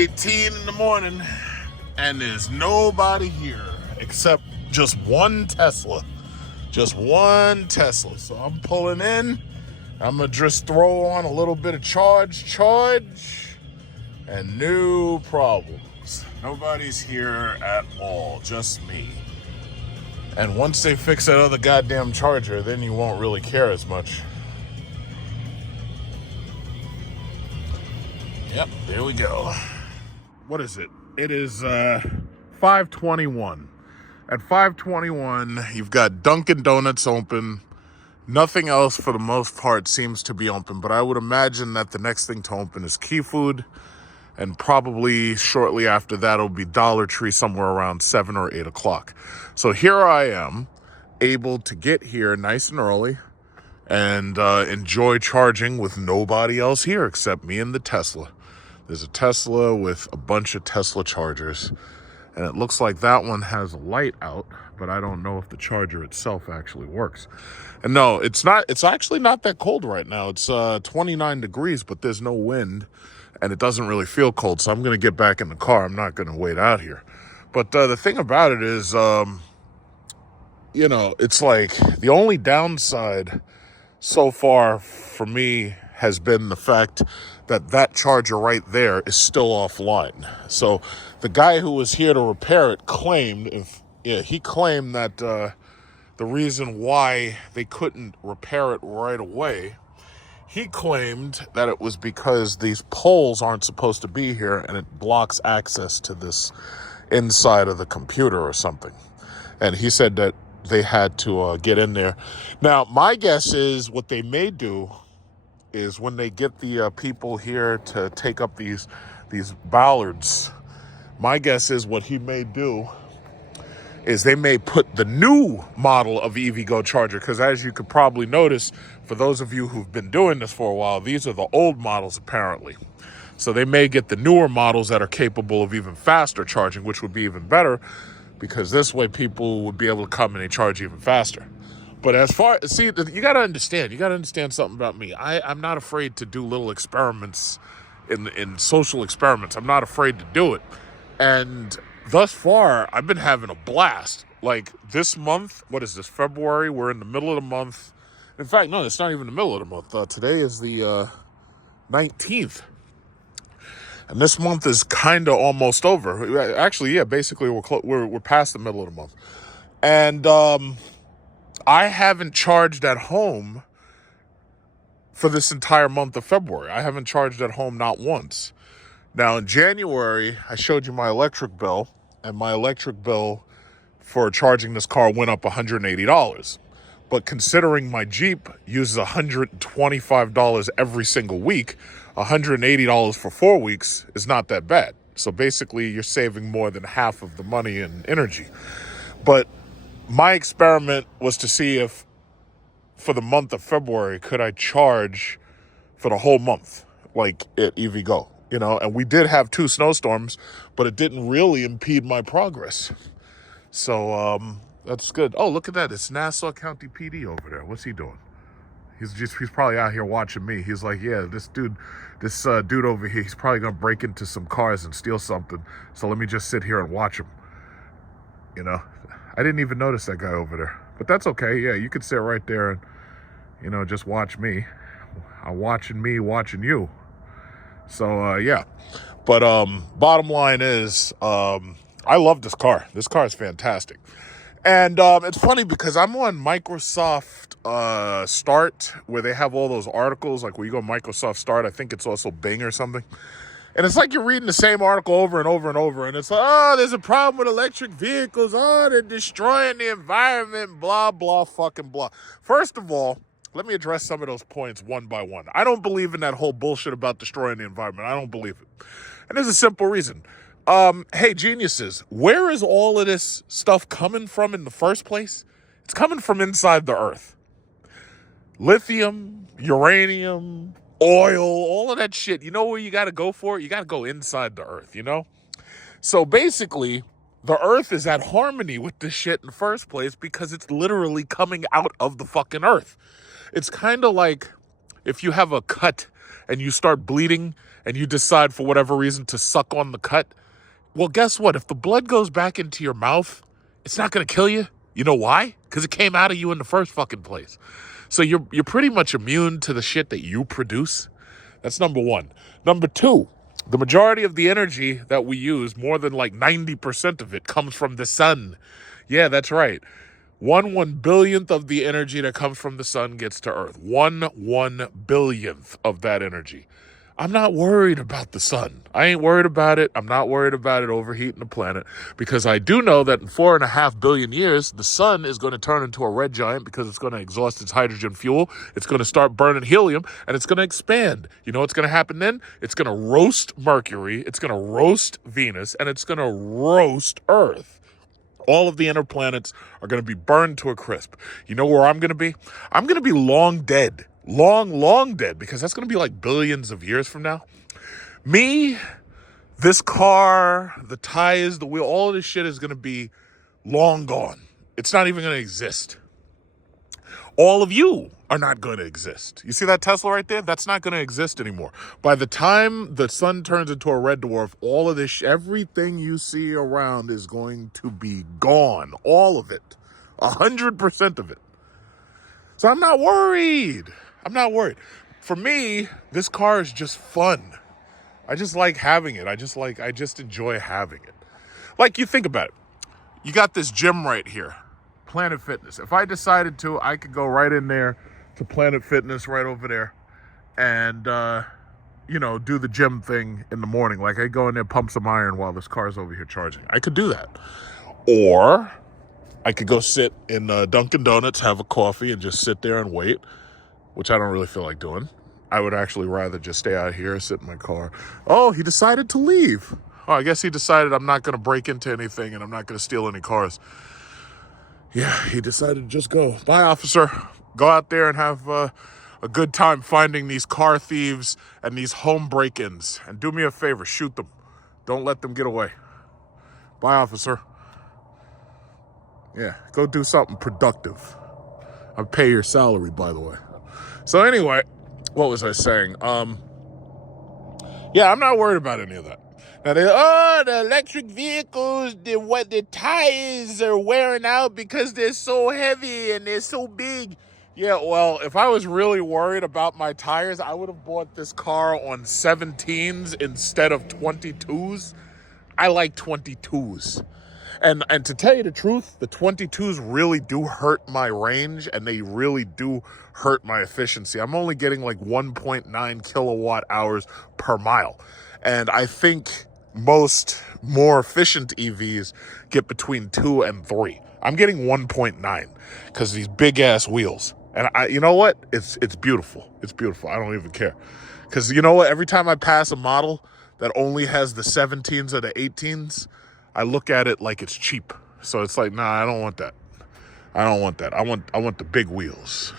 8:18 in the morning, and there's nobody here except just one Tesla. Just one Tesla. So I'm pulling in. I'm gonna just throw on a little bit of charge, and no problems. Nobody's here at all, just me. And once they fix that other goddamn charger, then you won't really care as much. Yep, there we go. What is it? It is 5:21. At 5:21, you've got Dunkin' Donuts open. Nothing else for the most part seems to be open, but I would imagine that the next thing to open is Key Food, and probably shortly after that will be Dollar Tree somewhere around 7 or 8 o'clock. So here I am, able to get here nice and early and enjoy charging with nobody else here except me and the Tesla. There's a Tesla with a bunch of Tesla chargers, and it looks like that one has a light out, but I don't know if the charger itself actually works. And no, it's not. It's actually not that cold right now. It's 29 degrees, but there's no wind, and it doesn't really feel cold. So I'm going to get back in the car. I'm not going to wait out here. But the thing about it is, it's like the only downside so far for me has been the fact that that charger right there is still offline. So the guy who was here to repair it claimed that the reason why they couldn't repair it right away, he claimed that it was because these poles aren't supposed to be here and it blocks access to this inside of the computer or something. And he said that they had to get in there. Now, my guess is what they may do is when they get the people here to take up these bollards, my guess is what he may do is they may put the new model of EVgo charger, because as you could probably notice, for those of you who've been doing this for a while, these are the old models apparently. So they may get the newer models that are capable of even faster charging, which would be even better, because this way people would be able to come and they charge even faster. But you got to understand something about me. I'm not afraid to do little experiments in social experiments. I'm not afraid to do it. And thus far, I've been having a blast. Like this month, what is this, February? We're in the middle of the month. In fact, no, it's not even the middle of the month. Today is the 19th. And this month is kind of almost over. Actually, yeah, basically we're past the middle of the month. And I haven't charged at home for this entire month of February. I haven't charged at home not once. Now, in January, I showed you my electric bill, and my electric bill for charging this car went up $180. But considering my Jeep uses $125 every single week, $180 for 4 weeks is not that bad. So basically, you're saving more than half of the money in energy. But my experiment was to see if, for the month of February, could I charge for the whole month, like at EVgo, and we did have 2 snowstorms, but it didn't really impede my progress. So that's good. Oh, look at that. It's Nassau County PD over there. What's he doing? He's probably out here watching me. He's like, yeah, this dude over here, he's probably going to break into some cars and steal something. So let me just sit here and watch him. I didn't even notice that guy over there, but that's okay. Yeah, you could sit right there and, just watch me. I'm watching me, watching you. So, yeah. But bottom line is, I love this car. This car is fantastic. And it's funny because I'm on Microsoft Start, where they have all those articles, like where you go Microsoft Start. I think it's also Bing or something. And it's like you're reading the same article over and over and over. And it's like, oh, there's a problem with electric vehicles. Oh, they're destroying the environment, blah, blah, fucking blah. First of all, let me address some of those points one by one. I don't believe in that whole bullshit about destroying the environment. I don't believe it. And there's a simple reason. Hey, geniuses, where is all of this stuff coming from in the first place? It's coming from inside the earth. Lithium, uranium, oil, all of that shit. You know where you got to go for it? You got to go inside the earth, So basically, the earth is at harmony with this shit in the first place because it's literally coming out of the fucking earth. It's kind of like if you have a cut and you start bleeding and you decide for whatever reason to suck on the cut, well, guess what? If the blood goes back into your mouth, it's not going to kill you. You know why? Because it came out of you in the first fucking place. So you're pretty much immune to the shit that you produce. That's number one. Number two, the majority of the energy that we use, more than like 90% of it, comes from the sun. Yeah, that's right. 1/1 billionth of the energy that comes from the sun gets to Earth. 1/1 billionth of that energy. I'm not worried about the sun. I ain't worried about it. I'm not worried about it overheating the planet, because I do know that in 4.5 billion years, the sun is going to turn into a red giant because it's going to exhaust its hydrogen fuel. It's going to start burning helium, and it's going to expand. You know what's going to happen then? It's going to roast Mercury, it's going to roast Venus, and it's going to roast Earth. All of the inner planets are going to be burned to a crisp. You know where I'm going to be? I'm going to be long dead. Long dead, because that's going to be like billions of years from now. Me, this car, the tires, the wheel, all of this shit is going to be long gone. It's not even going to exist. All of you are not going to exist. You see that Tesla right there? That's not going to exist anymore. By the time the sun turns into a red dwarf, all of this, everything you see around is going to be gone. All of it. 100% of it. So I'm not worried. I'm not worried. For me, this car is just fun. I just like having it. I just enjoy having it. Like, you think about it. You got this gym right here, Planet Fitness. If I decided to, I could go right in there to Planet Fitness right over there and, do the gym thing in the morning. Like, I go in there, pump some iron while this car's over here charging. I could do that. Or I could go sit in Dunkin' Donuts, have a coffee, and just sit there and wait, which I don't really feel like doing. I would actually rather just stay out here, sit in my car. Oh, he decided to leave. Oh, I guess he decided I'm not going to break into anything and I'm not going to steal any cars. Yeah, he decided to just go. Bye, officer. Go out there and have a good time finding these car thieves and these home break-ins. And do me a favor, shoot them. Don't let them get away. Bye, officer. Yeah, go do something productive. I'll pay your salary, by the way. So anyway, what was I saying? Yeah, I'm not worried about any of that. Now, the electric vehicles, the tires are wearing out because they're so heavy and they're so big. Yeah, well, if I was really worried about my tires, I would have bought this car on 17s instead of 22s. I like 22s. And to tell you the truth, the 22s really do hurt my range, and they really do hurt my efficiency. I'm only getting like 1.9 kilowatt hours per mile. And I think most more efficient EVs get between 2 and 3. I'm getting 1.9 because of these big ass wheels. And you know what? It's beautiful. It's beautiful. I don't even care. Because you know what? Every time I pass a model that only has the 17s or the 18s, I look at it like it's cheap. So it's like, nah, I don't want that. I don't want that. I want the big wheels.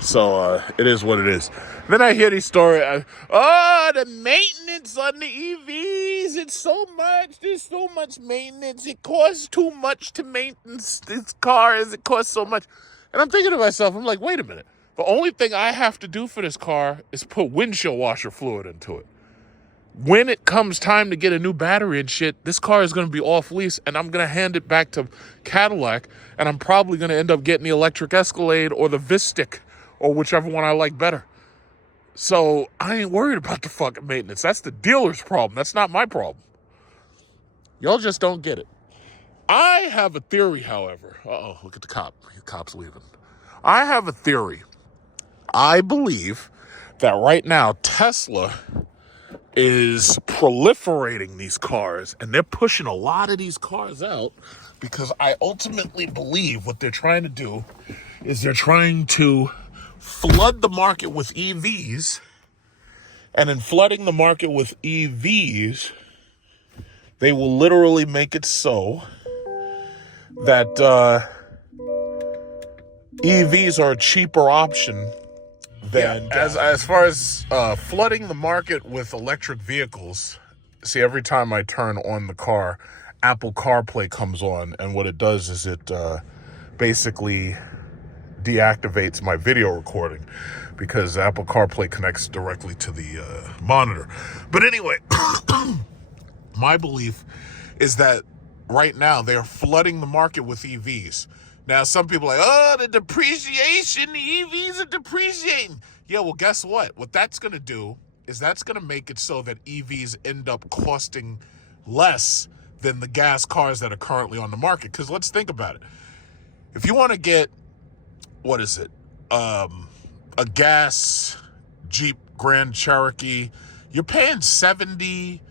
So it is what it is. Then I hear these stories. The maintenance on the EVs. It's so much. There's so much maintenance. It costs too much to maintenance these cars. It costs so much. And I'm thinking to myself, I'm like, wait a minute. The only thing I have to do for this car is put windshield washer fluid into it. When it comes time to get a new battery and shit, this car is going to be off lease, and I'm going to hand it back to Cadillac, and I'm probably going to end up getting the electric Escalade or the Vistic or whichever one I like better. So I ain't worried about the fucking maintenance. That's the dealer's problem. That's not my problem. Y'all just don't get it. I have a theory, however. Uh-oh, look at the cop. The cop's leaving. I have a theory. I believe that right now Tesla is proliferating these cars, and they're pushing a lot of these cars out because I ultimately believe what they're trying to do is they're trying to flood the market with EVs, and in flooding the market with EVs, they will literally make it so that EVs are a cheaper option than as far as flooding the market with electric vehicles. See, every time I turn on the car, Apple CarPlay comes on, and what it does is it basically deactivates my video recording because Apple CarPlay connects directly to the monitor. But anyway, my belief is that right now they're flooding the market with EVs. Now, some people are like, oh, the depreciation, the EVs are depreciating. Yeah, well, guess what? What that's going to do is that's going to make it so that EVs end up costing less than the gas cars that are currently on the market. Because let's think about it. If you want to get, a gas Jeep Grand Cherokee, you're paying 70,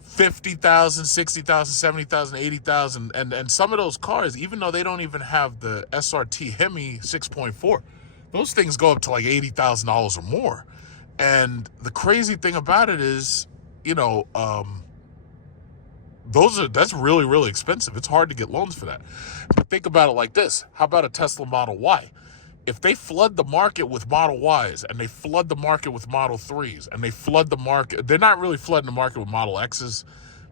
50,000, 60,000, 70,000, 80,000. And some of those cars, even though they don't even have the SRT Hemi 6.4, those things go up to like $80,000 or more. And the crazy thing about it is, that's really, really expensive. It's hard to get loans for that. But think about it like this. How about a Tesla Model Y? If they flood the market with Model Ys and they flood the market with Model 3s and they flood the market, they're not really flooding the market with Model Xs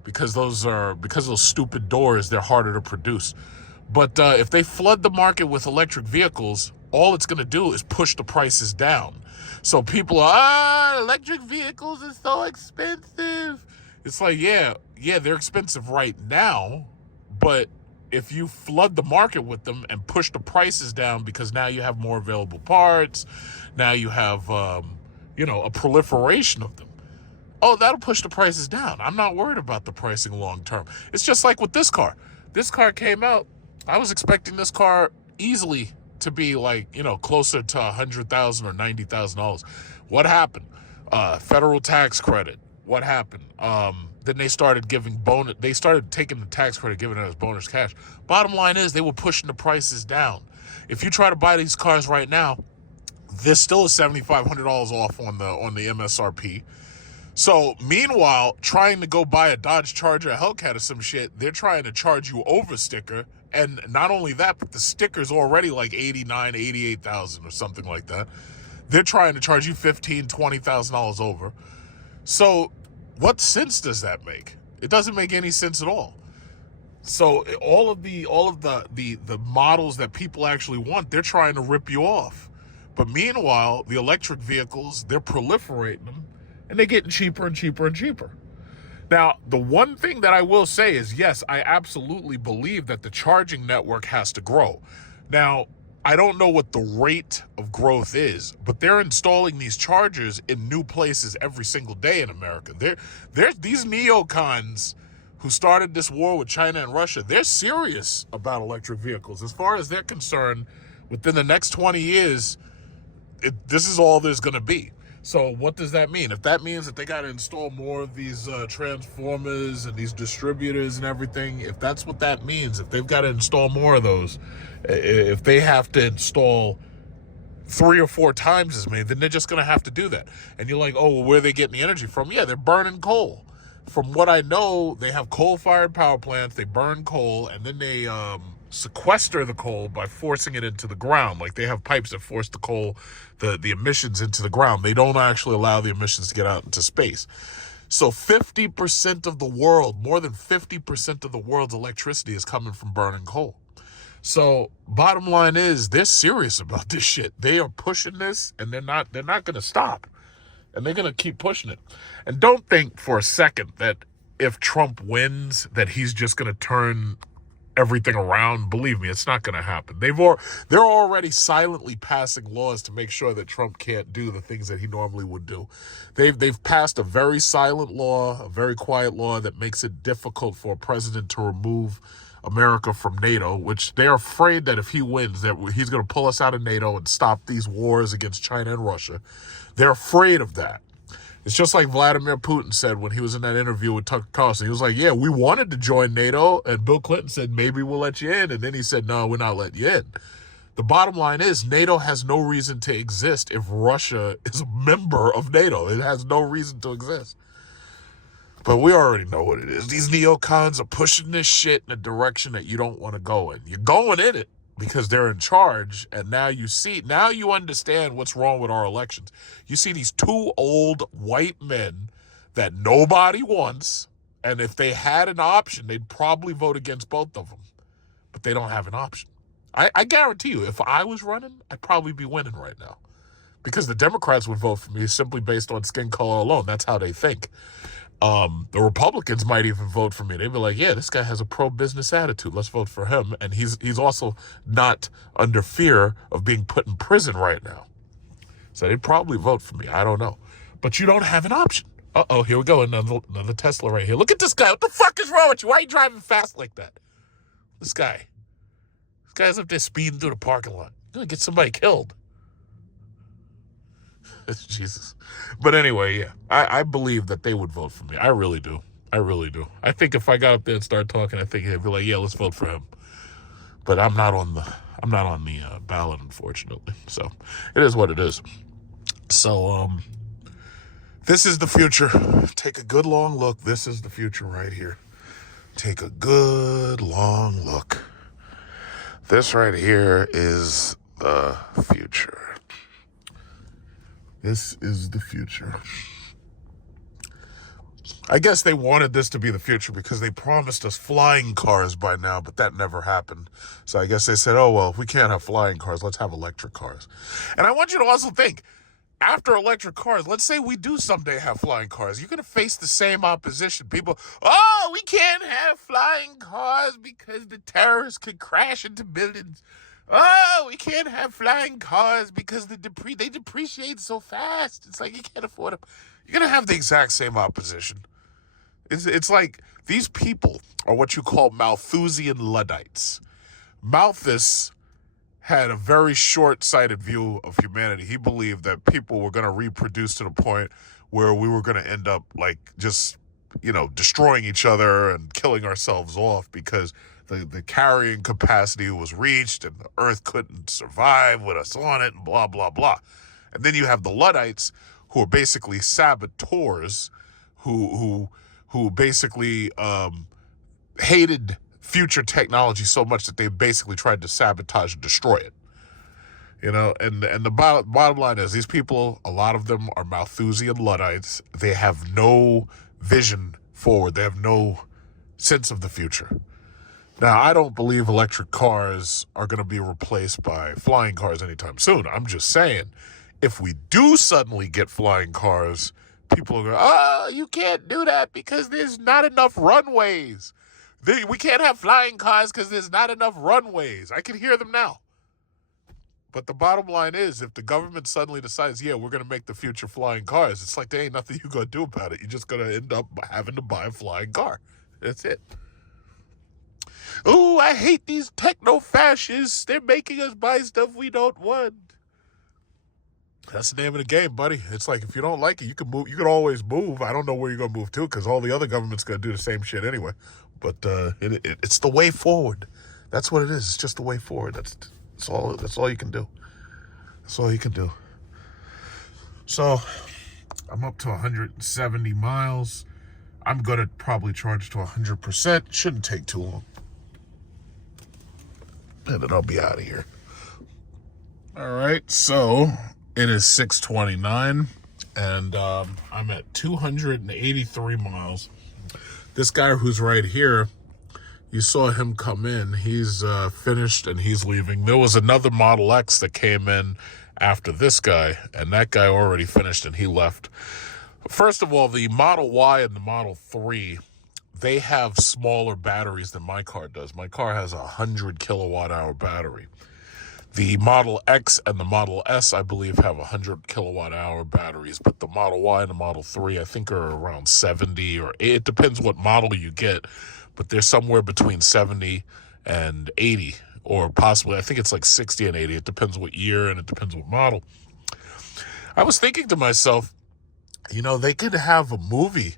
because of those stupid doors, they're harder to produce. But if they flood the market with electric vehicles, all it's going to do is push the prices down. So people are, electric vehicles are so expensive. It's like, yeah, they're expensive right now, but if you flood the market with them and push the prices down because now you have more available parts, now you have, a proliferation of them, oh, that'll push the prices down. I'm not worried about the pricing long term. It's just like with this car. This car came out, I was expecting this car easily to be like, closer to $100,000 or $90,000. What happened? Federal tax credit. What happened? Then they started giving bonus. They started taking the tax credit, giving it as bonus cash. Bottom line is they were pushing the prices down. If you try to buy these cars right now, there's still a $7,500 off on the MSRP. So meanwhile, trying to go buy a Dodge Charger, a Hellcat or some shit, they're trying to charge you over sticker. And not only that, but the sticker's already like $89,000, $88,000 or something like that. They're trying to charge you $15,000, $20,000 over. So what sense does that make? It doesn't make any sense at all. So all of the models that people actually want, they're trying to rip you off. But meanwhile, the electric vehicles, they're proliferating them and they're getting cheaper and cheaper and cheaper. Now, the one thing that I will say is, yes, I absolutely believe that the charging network has to grow. Now, I don't know what the rate of growth is, but they're installing these chargers in new places every single day in America. There's these neocons who started this war with China and Russia. They're serious about electric vehicles. As far as they're concerned, within the next 20 years, this is all there's going to be. So what does that mean? If that means that they got to install more of these transformers and these distributors and everything, if that's what that means, if they've got to install more of those, if they have to install 3 or 4 times as many, then they're just going to have to do that. And you're like, oh, well, where are they getting the energy from? Yeah, they're burning coal. From what I know, they have coal-fired power plants, they burn coal, and then they sequester the coal by forcing it into the ground. Like they have pipes that force the coal, the emissions into the ground. They don't actually allow the emissions to get out into space. So 50% of the world, more than 50% of the world's electricity is coming from burning coal. So bottom line is they're serious about this shit. They are pushing this and they're not going to stop. And they're going to keep pushing it. And don't think for a second that if Trump wins that he's just going to turn everything around. Believe me, it's not going to happen. They're already silently passing laws to make sure that Trump can't do the things that he normally would do. They've passed a very silent law, a very quiet law that makes it difficult for a president to remove America from NATO, which they're afraid that if he wins, that he's going to pull us out of NATO and stop these wars against China and Russia. They're afraid of that. It's just like Vladimir Putin said when he was in that interview with Tucker Carlson. He was like, yeah, we wanted to join NATO. And Bill Clinton said, maybe we'll let you in. And then he said, no, we're not letting you in. The bottom line is NATO has no reason to exist if Russia is a member of NATO. It has no reason to exist. But we already know what it is. These neocons are pushing this shit in a direction that you don't want to go in. You're going in it because they're in charge, and now you understand what's wrong with our elections. You see these 2 old white men that nobody wants, and if they had an option, they'd probably vote against both of them. But they don't have an option. I guarantee you, if I was running, I'd probably be winning right now. Because the Democrats would vote for me simply based on skin color alone. That's how they think. The Republicans might even vote for me. They'd be like, yeah, this guy has a pro-business attitude. Let's vote for him. And he's also not under fear of being put in prison right now. So they'd probably vote for me. I don't know. But you don't have an option. Uh-oh, here we go. Another Tesla right here. Look at this guy. What the fuck is wrong with you? Why are you driving fast like that? This guy's up there speeding through the parking lot. You're gonna get somebody killed. Jesus. But anyway, yeah. I believe that they would vote for me. I really do. I really do. I think if I got up there and started talking, I think they'd be like, yeah, let's vote for him. But I'm not on the ballot, unfortunately. So it is what it is. So this is the future. Take a good long look. This is the future right here. Take a good long look. This right here is the future. This is the future. I guess they wanted this to be the future because they promised us flying cars by now, but that never happened. So I guess they said, oh, well, if we can't have flying cars, let's have electric cars. And I want you to also think, after electric cars, let's say we do someday have flying cars, you're going to face the same opposition. People, oh, we can't have flying cars because the terrorists could crash into buildings. Oh, we can't have flying cars because they depreciate so fast. It's like you can't afford them. You're going to have the exact same opposition. It's like these people are what you call Malthusian Luddites. Malthus had a very short-sighted view of humanity. He believed that people were going to reproduce to the point where we were going to end up like just, destroying each other and killing ourselves off because the carrying capacity was reached and the earth couldn't survive with us on it and blah, blah, blah. And then you have the Luddites who are basically saboteurs who basically hated future technology so much that they basically tried to sabotage and destroy it. And the bottom line is these people, a lot of them are Malthusian Luddites. They have no vision forward. They have no sense of the future. Now, I don't believe electric cars are going to be replaced by flying cars anytime soon. I'm just saying, if we do suddenly get flying cars, people are going, oh, you can't do that because there's not enough runways. We can't have flying cars because there's not enough runways. I can hear them now. But the bottom line is, if the government suddenly decides, yeah, we're going to make the future flying cars, it's like there ain't nothing you going to do about it. You're just going to end up having to buy a flying car. That's it. Oh, I hate these techno-fascists. They're making us buy stuff we don't want. That's the name of the game, buddy. It's like if you don't like it, you can move. You can always move. I don't know where you're going to move to because all the other government's going to do the same shit anyway. But it's the way forward. That's what it is. It's just the way forward. That's all you can do. That's all you can do. So I'm up to 170 miles. I'm going to probably charge to 100%. Shouldn't take too long. And then I'll be out of here. All right, so it is 6:29, and I'm at 283 miles. This guy who's right here, you saw him come in. He's finished, and he's leaving. There was another Model X that came in after this guy, and that guy already finished, and he left. First of all, the Model Y and the Model 3, they have smaller batteries than my car does. My car has a 100 kilowatt hour battery. The Model X and the Model S, I believe, have 100 kilowatt hour batteries, but the Model Y and the Model 3, I think, are around 70 or it depends what model you get, but they're somewhere between 70 and 80, or possibly, I think it's like 60 and 80. It depends what year and it depends what model. I was thinking to myself, they could have a movie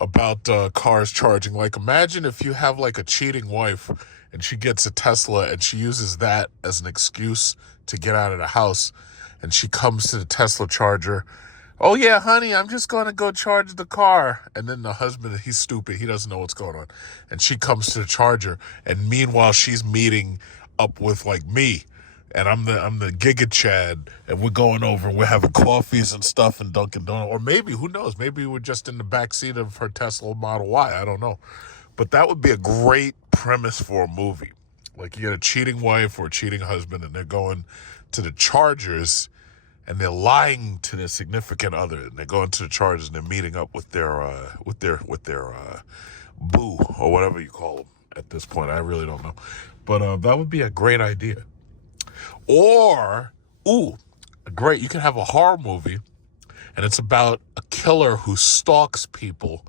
about cars charging. Like, imagine if you have like a cheating wife and she gets a Tesla and she uses that as an excuse to get out of the house, and she comes to the Tesla charger. Oh yeah, honey, I'm just going to go charge the car. And then the husband, he's stupid. He doesn't know what's going on. And she comes to the charger, and meanwhile she's meeting up with like me. And I'm the Giga Chad, and we're going over and we're having coffees and stuff and Dunkin' Donuts. Or maybe, who knows, maybe we're just in the backseat of her Tesla Model Y. I don't know. But that would be a great premise for a movie. Like you get a cheating wife or a cheating husband, and they're going to the Chargers, and they're lying to their significant other, and they're going to the Chargers, and they're meeting up with their boo or whatever you call them at this point. I really don't know, but that would be a great idea. Or great, you can have a horror movie, and it's about a killer who stalks people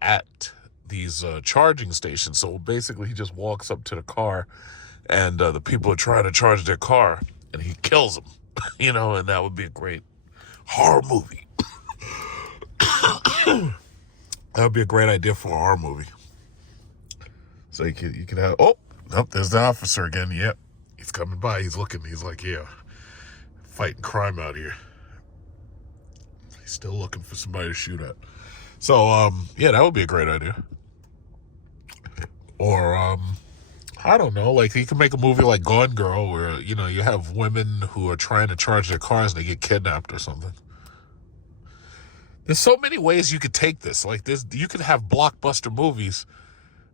at these charging stations. So basically, he just walks up to the car, and the people are trying to charge their car, and he kills them. You know, and that would be a great horror movie. That would be a great idea for a horror movie. So you could have, nope, there's the officer again. Yep, he's coming by. He's looking. He's like, yeah, fighting crime out here. He's still looking for somebody to shoot at. So, yeah, that would be a great idea. Or, I don't know, like you can make a movie like Gone Girl where, you know, you have women who are trying to charge their cars and they get kidnapped or something. There's so many ways you could take this. Like this, you could have blockbuster movies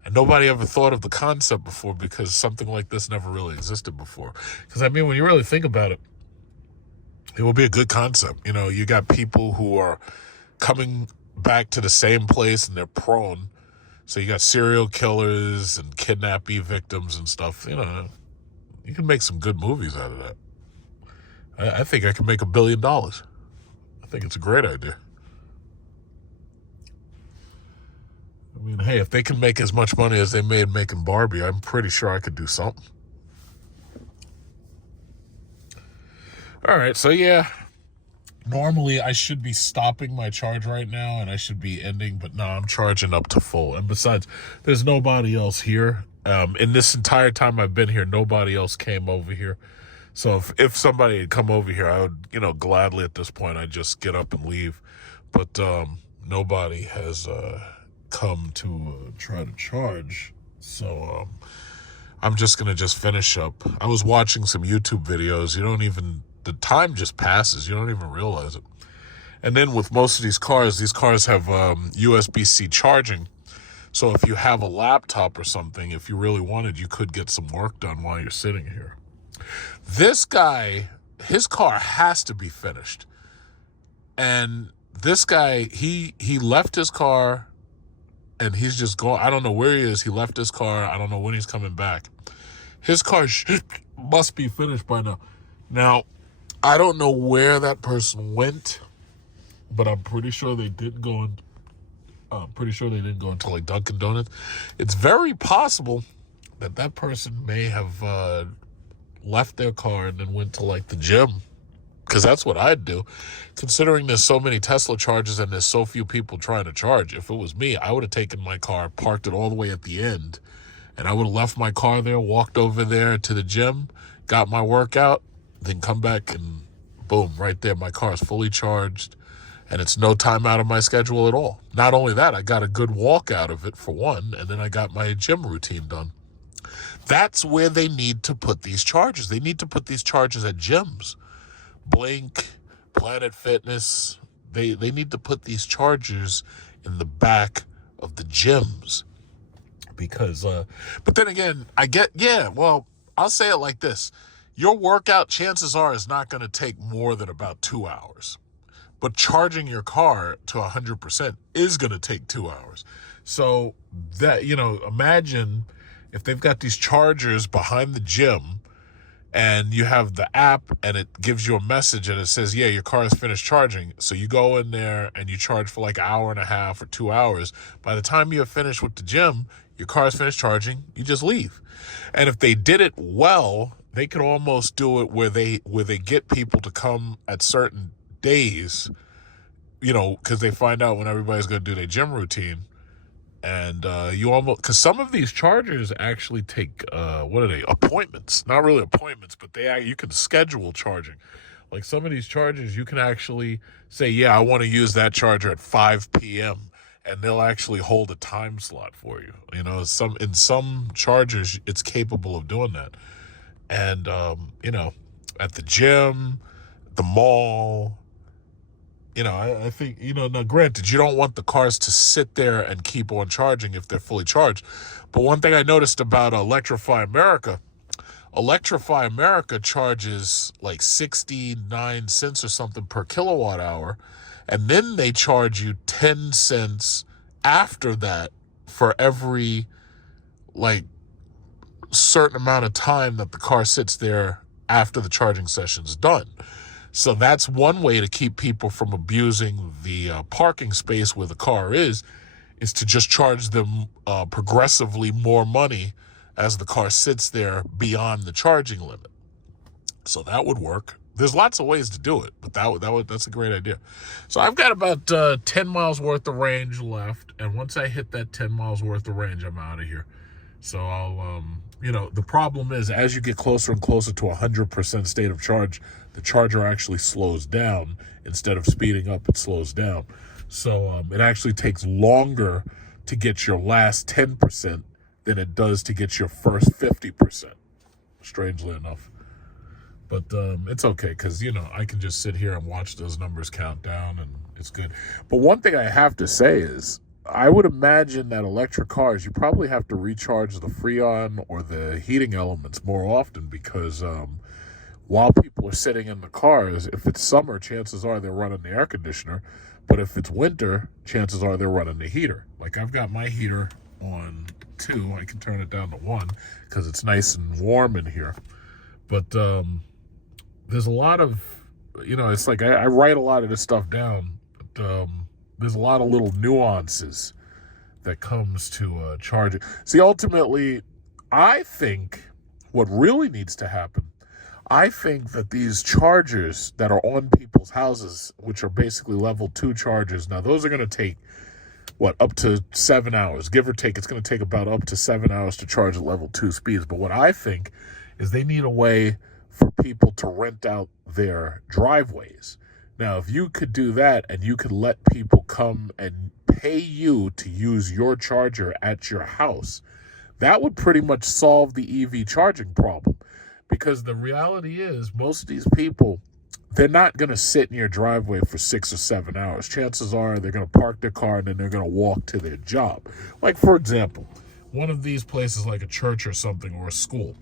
and nobody ever thought of the concept before because something like this never really existed before. Because, I mean, when you really think about it, it will be a good concept. You know, you got people who are coming back to the same place and they're prone. So you got serial killers and kidnapping victims and stuff. You know, you can make some good movies out of that. I think I can make $1 billion. I think it's a great idea. I mean, hey, if they can make as much money as they made making Barbie, I'm pretty sure I could do something. All right, so yeah. Normally, I should be stopping my charge right now, and I should be ending, but no, I'm charging up to full. And besides, there's nobody else here. In this entire time I've been here, nobody else came over here. So if somebody had come over here, I would, you know, gladly at this point, I'd just get up and leave. But nobody has come to try to charge. So I'm just going to just finish up. I was watching some YouTube videos. The time just passes. You don't even realize it. And then with most of these cars have USB-C charging. So if you have a laptop or something, if you really wanted, you could get some work done while you're sitting here. This guy, his car has to be finished. And this guy, he left his car and he's just going. I don't know where he is. He left his car. I don't know when he's coming back. His car must be finished by now. Now, I don't know where that person went, but I'm pretty sure they didn't go into like Dunkin' Donuts. It's very possible that person may have left their car and then went to like the gym, because that's what I'd do. Considering there's so many Tesla chargers and there's so few people trying to charge, if it was me, I would have taken my car, parked it all the way at the end, and I would have left my car there, walked over there to the gym, got my workout, then come back and boom, right there, my car is fully charged and it's no time out of my schedule at all. Not only that, I got a good walk out of it for one, and then I got my gym routine done. That's where they need to put these chargers. They need to put these chargers at gyms. Blink, Planet Fitness, they need to put these chargers in the back of the gyms. Because, but then again, I'll say it like this. Your workout, chances are, is not going to take more than about 2 hours. But charging your car to 100% is going to take 2 hours. So that, you know, imagine if they've got these chargers behind the gym and you have the app and it gives you a message and it says, yeah, your car is finished charging. So you go in there and you charge for like an hour and a half or 2 hours. By the time you're finished with the gym, your car is finished charging, you just leave. And if they did it well, they could almost do it where they get people to come at certain days, you know, because they find out when everybody's going to do their gym routine. And because some of these chargers actually take, appointments. Not really appointments, but you can schedule charging. Like some of these chargers, you can actually say, yeah, I want to use that charger at 5 p.m., and they'll actually hold a time slot for you. You know, in some chargers, it's capable of doing that. And, you know, at the gym, the mall, you know, I think, you know, now granted, you don't want the cars to sit there and keep on charging if they're fully charged. But one thing I noticed about Electrify America Electrify America charges like 69 cents or something per kilowatt hour, and then they charge you 10 cents after that for every like certain amount of time that the car sits there after the charging session's done. So that's one way to keep people from abusing the parking space where the car is to just charge them progressively more money as the car sits there beyond the charging limit. So that would work. There's lots of ways to do it, but that's a great idea. So I've got about 10 miles worth of range left, and once I hit that 10 miles worth of range, I'm out of here. So I'll, the problem is as you get closer and closer to 100% state of charge, the charger actually slows down. Instead of speeding up, it slows down. So it actually takes longer to get your last 10% than it does to get your first 50%, strangely enough. But it's okay because, I can just sit here and watch those numbers count down, and it's good. But one thing I have to say is I would imagine that electric cars, you probably have to recharge the Freon or the heating elements more often because while people are sitting in the cars, if it's summer, chances are they're running the air conditioner. But if it's winter, chances are they're running the heater. Like I've got my heater on 2. I can turn it down to 1 because it's nice and warm in here. But there's a lot of, it's like I write a lot of this stuff down. But there's a lot of little nuances that comes to charging. See, ultimately, I think what really needs to happen, I think that these chargers that are on people's houses, which are basically level 2 chargers, now those are going to take, up to 7 hours, give or take. It's going to take about up to 7 hours to charge at level 2 speeds. But what I think is they need a way for people to rent out their driveways. Now, if you could do that and you could let people come and pay you to use your charger at your house, that would pretty much solve the EV charging problem. Because the reality is most of these people, they're not going to sit in your driveway for 6 or 7 hours. Chances are they're going to park their car and then they're going to walk to their job. Like, for example, one of these places like a church or something or a school,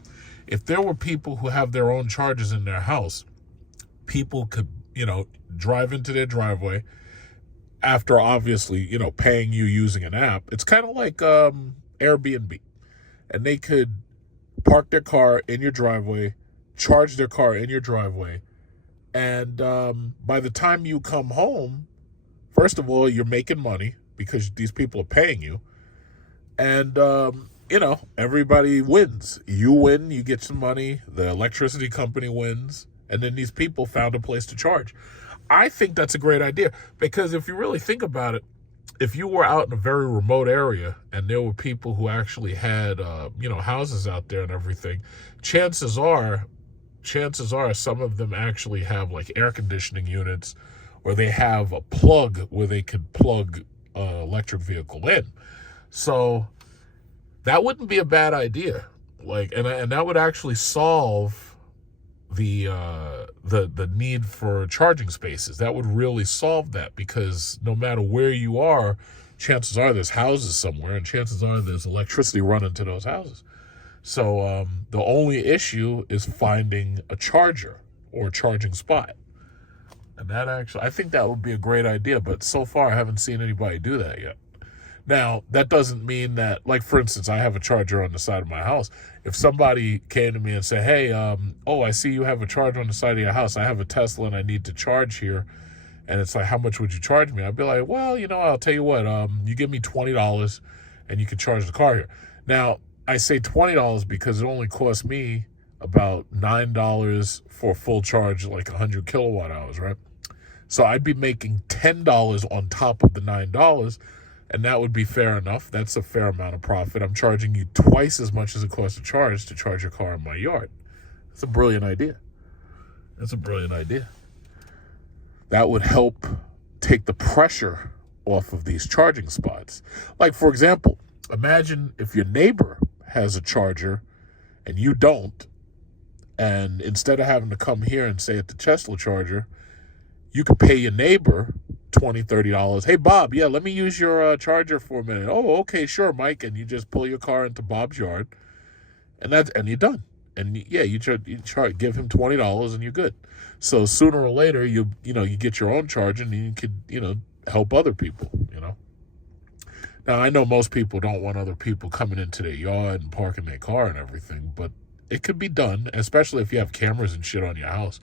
if there were people who have their own chargers in their house, people could, drive into their driveway after obviously, paying you using an app. It's kind of like Airbnb. And they could park their car in your driveway, charge their car in your driveway, and by the time you come home, first of all, you're making money because these people are paying you, and everybody wins. You win, you get some money, the electricity company wins, and then these people found a place to charge. I think that's a great idea because if you really think about it, if you were out in a very remote area and there were people who actually had, houses out there and everything, chances are some of them actually have like air conditioning units, or they have a plug where they could plug an electric vehicle in. So that wouldn't be a bad idea. And that would actually solve the need for charging spaces. That would really solve that because no matter where you are, chances are there's houses somewhere, and chances are there's electricity running to those houses. So the only issue is finding a charger or a charging spot. And that actually, I think that would be a great idea, but so far I haven't seen anybody do that yet. Now, that doesn't mean that, like, for instance, I have a charger on the side of my house. If somebody came to me and said, hey, I see you have a charger on the side of your house. I have a Tesla and I need to charge here. And it's like, how much would you charge me? I'd be like, well, I'll tell you what, you give me $20 and you can charge the car here. Now, I say $20 because it only costs me about $9 for a full charge, like 100 kilowatt hours, right? So I'd be making $10 on top of the $9, and that would be fair enough. That's a fair amount of profit. I'm charging you twice as much as it costs to charge your car in my yard. That's a brilliant idea. That would help take the pressure off of these charging spots. Like, for example, imagine if your neighbor has a charger and you don't, and instead of having to come here and say at the Tesla charger, you could pay your neighbor $20, $30. Hey, Bob, yeah, let me use your charger for a minute. Oh, okay, sure, Mike. And you just pull your car into Bob's yard, and you're done. And yeah, you give him $20 and you're good. So sooner or later, you get your own charger and you could, help other people, Now, I know most people don't want other people coming into their yard and parking their car and everything, but it could be done, especially if you have cameras and shit on your house.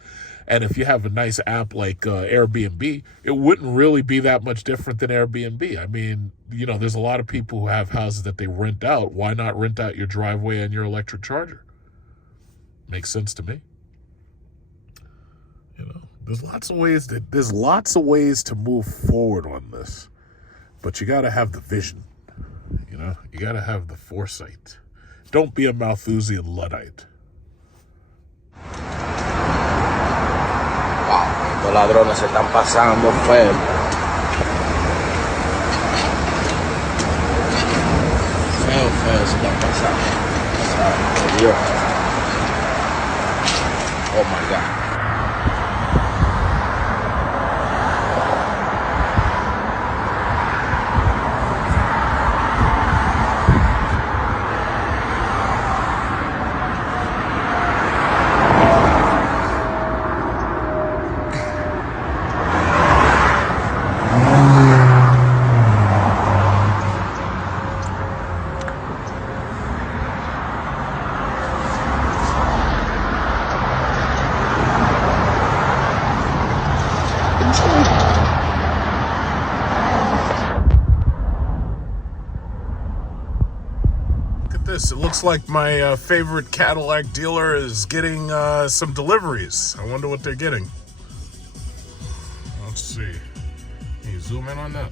And if you have a nice app like Airbnb, it wouldn't really be that much different than Airbnb. I mean, there's a lot of people who have houses that they rent out. Why not rent out your driveway and your electric charger? Makes sense to me. There's lots of ways to move forward on this. But you got to have the vision, You got to have the foresight. Don't be a Malthusian Luddite. Wow, estos ladrones se están pasando feo. Feo se están pasando. Dios. Oh my God. It looks like my favorite Cadillac dealer is getting some deliveries. I wonder what they're getting. Let's see. Can you zoom in on that?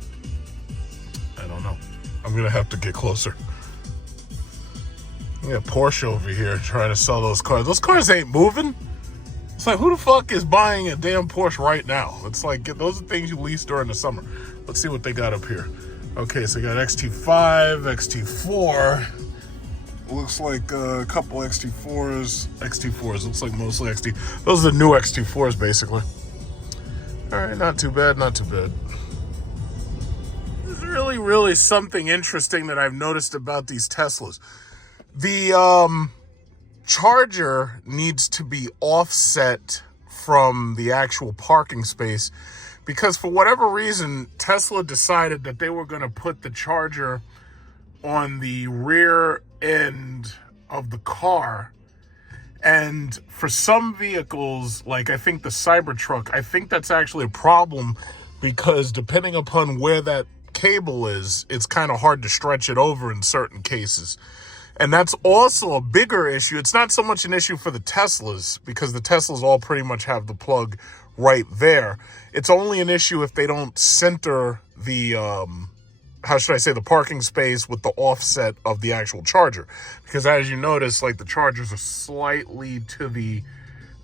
I don't know. I'm gonna have to get closer. We got Porsche over here trying to sell those cars. Those cars ain't moving. It's like, who the fuck is buying a damn Porsche right now? It's like, those are things you lease during the summer. Let's see what they got up here. Okay, so you got XT5, XT4. Looks like a couple XT4s. Looks like mostly XT. Those are the new XT4s, basically. All right, not too bad. There's really something interesting that I've noticed about these Teslas. The charger needs to be offset from the actual parking space because for whatever reason, Tesla decided that they were going to put the charger on the rear end of the car. And for some vehicles, like I think the Cybertruck, I think that's actually a problem because depending upon where that cable is, it's kind of hard to stretch it over in certain cases. And that's also a bigger issue. It's not so much an issue for the Teslas because the Teslas all pretty much have the plug right there. It's only an issue if they don't center the the parking space with the offset of the actual charger. Because as you notice, like the chargers are slightly to the,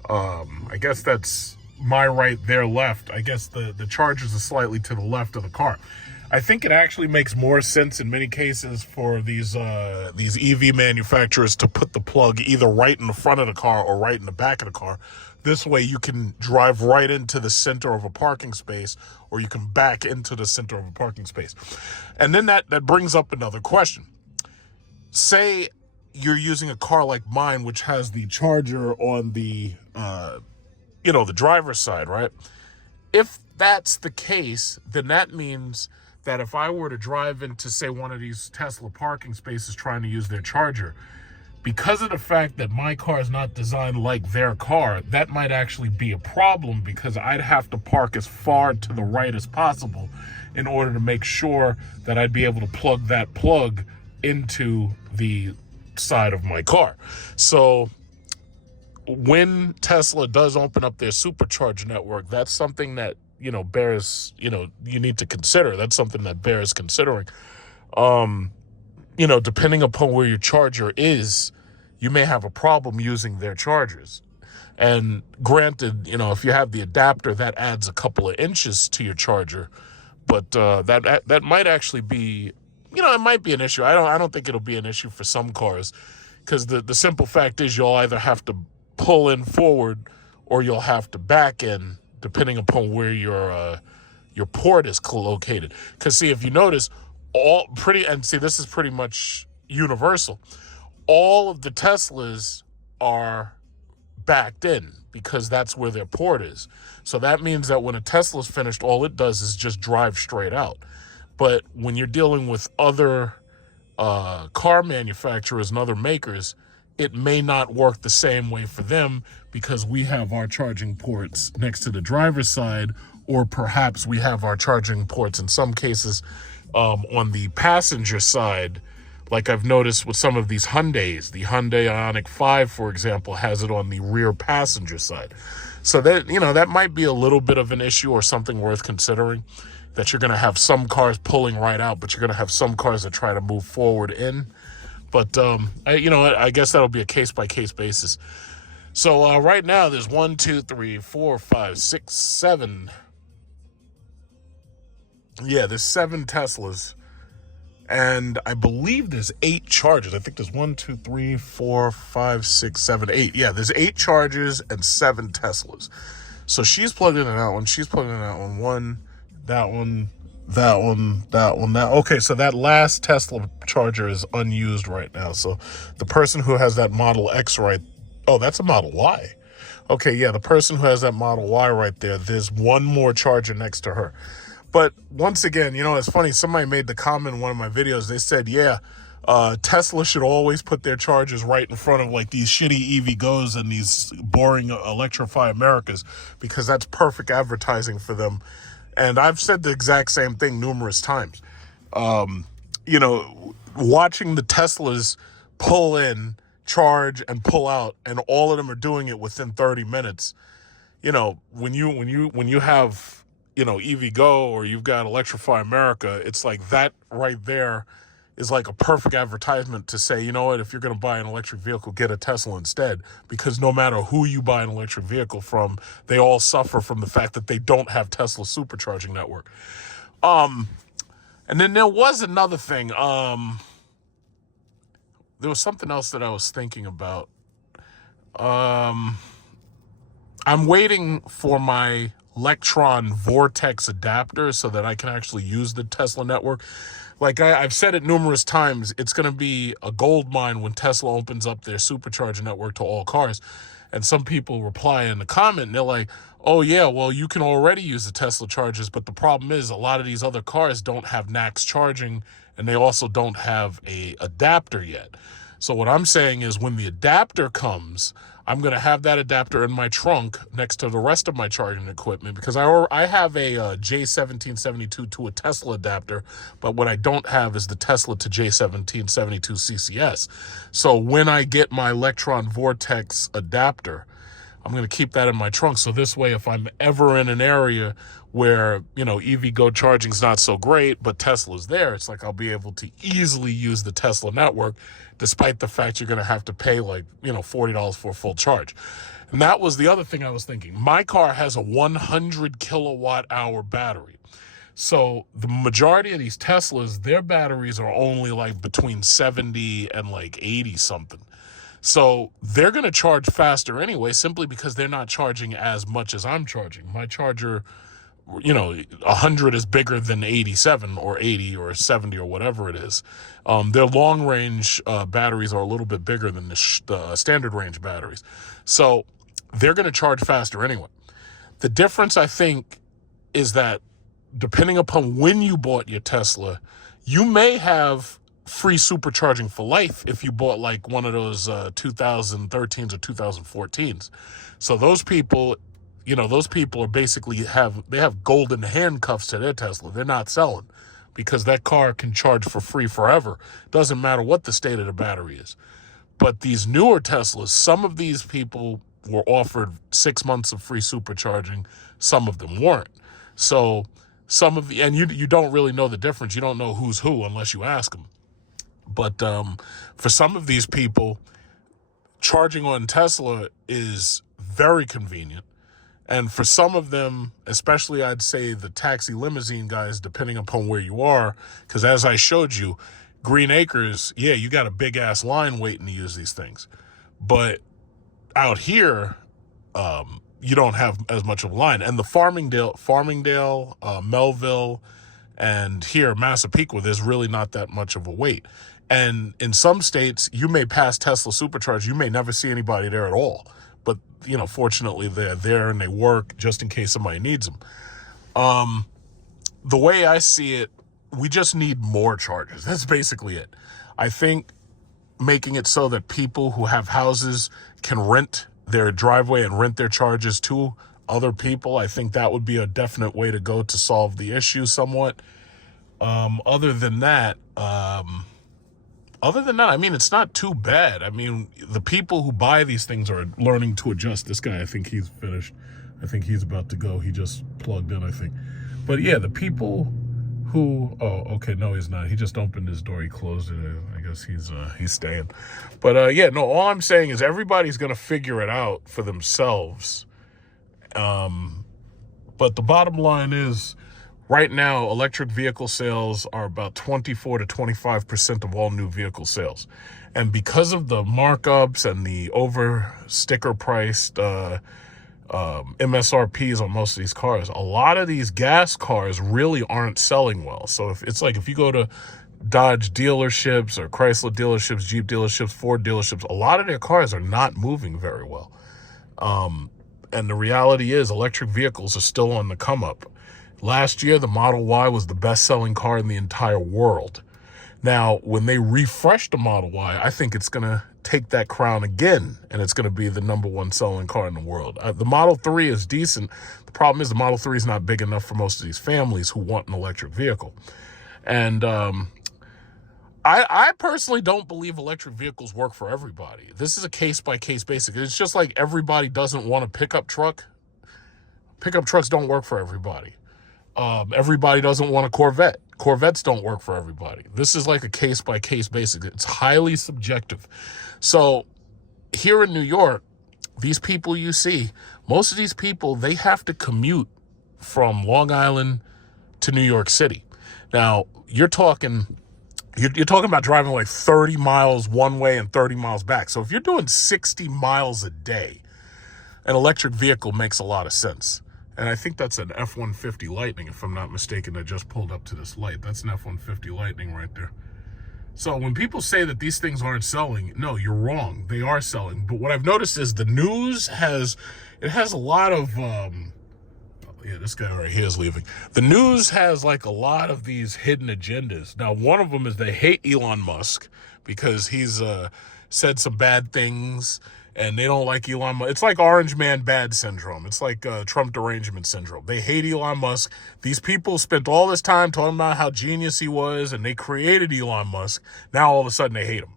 I guess that's my right, their left. I guess the chargers are slightly to the left of the car. I think it actually makes more sense in many cases for these EV manufacturers to put the plug either right in the front of the car or right in the back of the car. This way you can drive right into the center of a parking space or you can back into the center of a parking space. And then that brings up another question. Say you're using a car like mine, which has the charger on the, the driver's side, right? If that's the case, then that means that if I were to drive into, say, one of these Tesla parking spaces trying to use their charger, because of the fact that my car is not designed like their car, that might actually be a problem because I'd have to park as far to the right as possible in order to make sure that I'd be able to plug that plug into the side of my car. So when Tesla does open up their supercharger network, that's something that, bears, you need to consider. That's something that bears considering. Depending upon where your charger is, you may have a problem using their chargers. And granted, if you have the adapter, that adds a couple of inches to your charger. But that might actually be, it might be an issue. I don't think it'll be an issue for some cars because the simple fact is you'll either have to pull in forward or you'll have to back in depending upon where your port is located. Because see, if you notice, this is pretty much universal. All of the Teslas are backed in because that's where their port is. So that means that when a Tesla's finished, all it does is just drive straight out. But when you're dealing with other car manufacturers and other makers, it may not work the same way for them because we have our charging ports next to the driver's side, or perhaps we have our charging ports in some cases on the passenger side. Like I've noticed with some of these Hyundais, the Hyundai Ioniq 5, for example, has it on the rear passenger side. So that, that might be a little bit of an issue or something worth considering, that you're going to have some cars pulling right out, but you're going to have some cars that try to move forward in. But, I guess that'll be a case-by-case basis. So right now, there's 1, 2, 3, 4, 5, 6, 7. Yeah, there's 7 Teslas. And I believe there's 8 chargers. I think there's 1, 2, 3, 4, 5, 6, 7, 8. Yeah, there's 8 chargers and 7 Teslas. So she's plugged in that one. She's plugged in that one. That one. Okay, so that last Tesla charger is unused right now. So the person who has that Model X oh, that's a Model Y. Okay, yeah, the person who has that Model Y right there, there's one more charger next to her. But once again, it's funny. Somebody made the comment in one of my videos. They said, Tesla should always put their chargers right in front of like these shitty EVgo's and these boring Electrify Americas, because that's perfect advertising for them. And I've said the exact same thing numerous times. Watching the Teslas pull in, charge, and pull out, and all of them are doing it within 30 minutes. When you have, EVgo, or you've got Electrify America, it's like that right there is like a perfect advertisement to say, if you're going to buy an electric vehicle, get a Tesla instead, because no matter who you buy an electric vehicle from, they all suffer from the fact that they don't have Tesla's supercharging network. And then there was another thing. There was something else that I was thinking about. I'm waiting for my Electron Vortex adapter so that I can actually use the Tesla network. Like I've said it numerous times, it's going to be a gold mine when Tesla opens up their supercharger network to all cars. And some people reply in the comment, and they're like, oh yeah, well, you can already use the Tesla chargers, but the problem is a lot of these other cars don't have NACS charging, and they also don't have a adapter yet. So what I'm saying is when the adapter comes, I'm going to have that adapter in my trunk next to the rest of my charging equipment, because I have a J1772 to a Tesla adapter, but what I don't have is the Tesla to J1772 CCS. So when I get my Electron Vortex adapter, I'm going to keep that in my trunk. So this way, if I'm ever in an area where, EVgo charging's not so great, but Tesla's there, it's like I'll be able to easily use the Tesla network, despite the fact you're going to have to pay like, $40 for a full charge. And that was the other thing I was thinking. My car has a 100 kilowatt hour battery. So the majority of these Teslas, their batteries are only like between 70 and like 80 something. So they're going to charge faster anyway, simply because they're not charging as much as I'm charging. My charger, 100 is bigger than 87 or 80 or 70 or whatever it is. Their long range batteries are a little bit bigger than the standard range batteries. So they're going to charge faster anyway. The difference, I think, is that depending upon when you bought your Tesla, you may have free supercharging for life if you bought like one of those 2013s or 2014s. So those people are basically have golden handcuffs to their Tesla. They're not selling because that car can charge for free forever. Doesn't matter what the state of the battery is. But these newer Teslas, some of these people were offered 6 months of free supercharging. Some of them weren't. So and you don't really know the difference. You don't know who's who unless you ask them. But for some of these people, charging on Tesla is very convenient. And for some of them, especially I'd say the taxi limousine guys, depending upon where you are, because as I showed you, Green Acres, yeah, you got a big ass line waiting to use these things. But out here, you don't have as much of a line. And the Farmingdale, Melville, and here, Massapequa, there's really not that much of a wait. And in some states, you may pass Tesla Supercharge, you may never see anybody there at all. But, you know, fortunately, they're there and they work just in case somebody needs them. The way I see it, we just need more chargers. That's basically it. I think making it so that people who have houses can rent their driveway and rent their chargers to other people, I think that would be a definite way to go to solve the issue somewhat. Other than that, I mean, it's not too bad. I mean, the people who buy these things are learning to adjust. This guy, I think he's finished. I think he's about to go. He just plugged in, I think. But yeah, the people who, oh, okay, no, he's not. He just opened his door. He closed it. I guess he's staying. But yeah, no, all I'm saying is everybody's going to figure it out for themselves. But the bottom line is, right now, electric vehicle sales are about 24 to 25% of all new vehicle sales. And because of the markups and the over sticker priced MSRPs on most of these cars, a lot of these gas cars really aren't selling well. So if you go to Dodge dealerships or Chrysler dealerships, Jeep dealerships, Ford dealerships, a lot of their cars are not moving very well. And the reality is electric vehicles are still on the come up. Last year, the Model Y was the best-selling car in the entire world. Now, when they refresh the Model Y, I think it's going to take that crown again, and it's going to be the #1 selling car in the world. The Model 3 is decent. The problem is the Model 3 is not big enough for most of these families who want an electric vehicle. And I personally don't believe electric vehicles work for everybody. This is a case-by-case basis. It's just like everybody doesn't want a pickup truck. Pickup trucks don't work for everybody. Everybody doesn't want a Corvette. Corvettes don't work for everybody. This is like a case-by-case basis. It's highly subjective. So here in New York, these people you see, most of these people, they have to commute from Long Island to New York City. Now, you're talking about driving like 30 miles one way and 30 miles back. So if you're doing 60 miles a day, an electric vehicle makes a lot of sense. And I think that's an F-150 Lightning, if I'm not mistaken, that just pulled up to this light. That's an F-150 Lightning right there. So when people say that these things aren't selling, no, you're wrong. They are selling. But what I've noticed is the news has a lot of, yeah, this guy right here is leaving. The news has like a lot of these hidden agendas. Now, one of them is they hate Elon Musk because he's said some bad things. And they don't like Elon Musk. It's like Orange Man Bad syndrome. It's like Trump derangement syndrome. They hate Elon Musk. These people spent all this time talking about how genius he was, and they created Elon Musk. Now all of a sudden they hate him.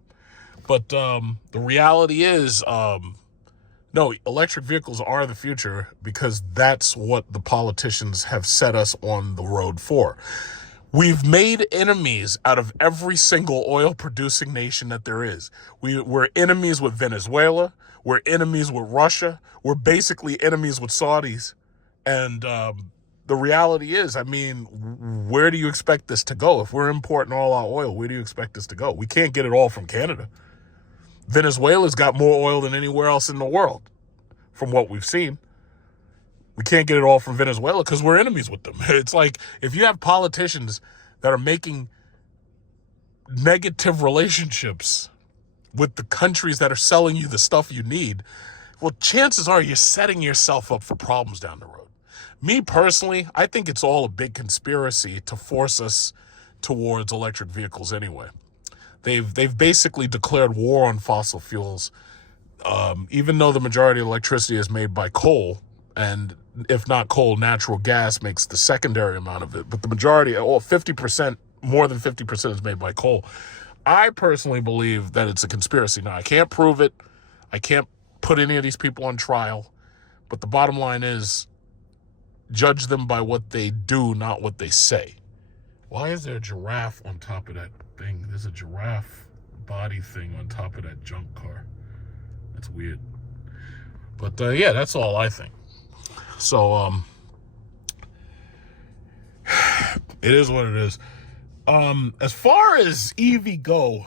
But the reality is, no, electric vehicles are the future because that's what the politicians have set us on the road for. We've made enemies out of every single oil-producing nation that there is. We're enemies with Venezuela. We're enemies with Russia. We're basically enemies with Saudis. And the reality is, I mean, where do you expect this to go? If we're importing all our oil, where do you expect this to go? We can't get it all from Canada. Venezuela's got more oil than anywhere else in the world, from what we've seen. We can't get it all from Venezuela because we're enemies with them. It's like if you have politicians that are making negative relationships with the countries that are selling you the stuff you need, well, chances are you're setting yourself up for problems down the road. Me personally, I think it's all a big conspiracy to force us towards electric vehicles anyway. They've basically declared war on fossil fuels, even though the majority of electricity is made by coal, and if not coal, natural gas makes the secondary amount of it. But the majority, 50%, more than 50% is made by coal. I personally believe that it's a conspiracy. Now, I can't prove it. I can't put any of these people on trial. But the bottom line is, judge them by what they do, not what they say. Why is there a giraffe on top of that thing? There's a giraffe body thing on top of that junk car. That's weird. But yeah, that's all I think. So it is what it is. As far as EVgo,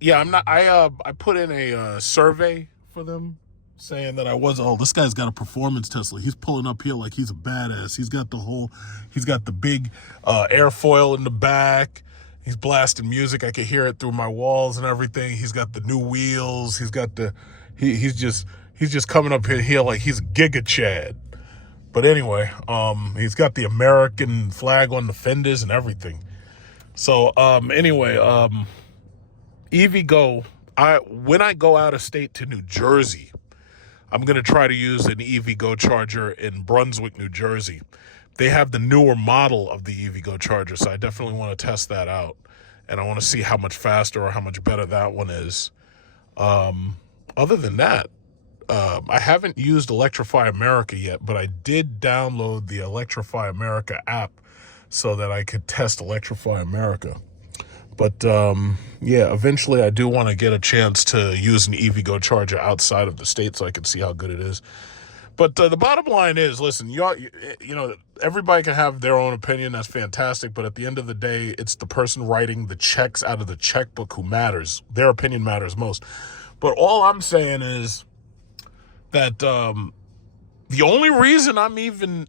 yeah, I put in a survey for them saying that this guy's got a performance Tesla. He's pulling up here like he's a badass. He's got the big airfoil in the back. He's blasting music. I can hear it through my walls and everything. He's got the new wheels. He's got the he's just coming up here like he's Giga Chad. But anyway, he's got the American flag on the fenders and everything. So anyway, EVgo. When I go out of state to New Jersey, I'm gonna try to use an EVgo charger in Brunswick, New Jersey. They have the newer model of the EVgo charger, so I definitely want to test that out. And I want to see how much faster or how much better that one is. Other than that, I haven't used Electrify America yet, but I did download the Electrify America app so that I could test Electrify America. But yeah, eventually I do want to get a chance to use an EVgo charger outside of the state so I can see how good it is. But the bottom line is, listen, you know, everybody can have their own opinion. That's fantastic. But at the end of the day, it's the person writing the checks out of the checkbook who matters. Their opinion matters most. But all I'm saying is that the only reason I'm even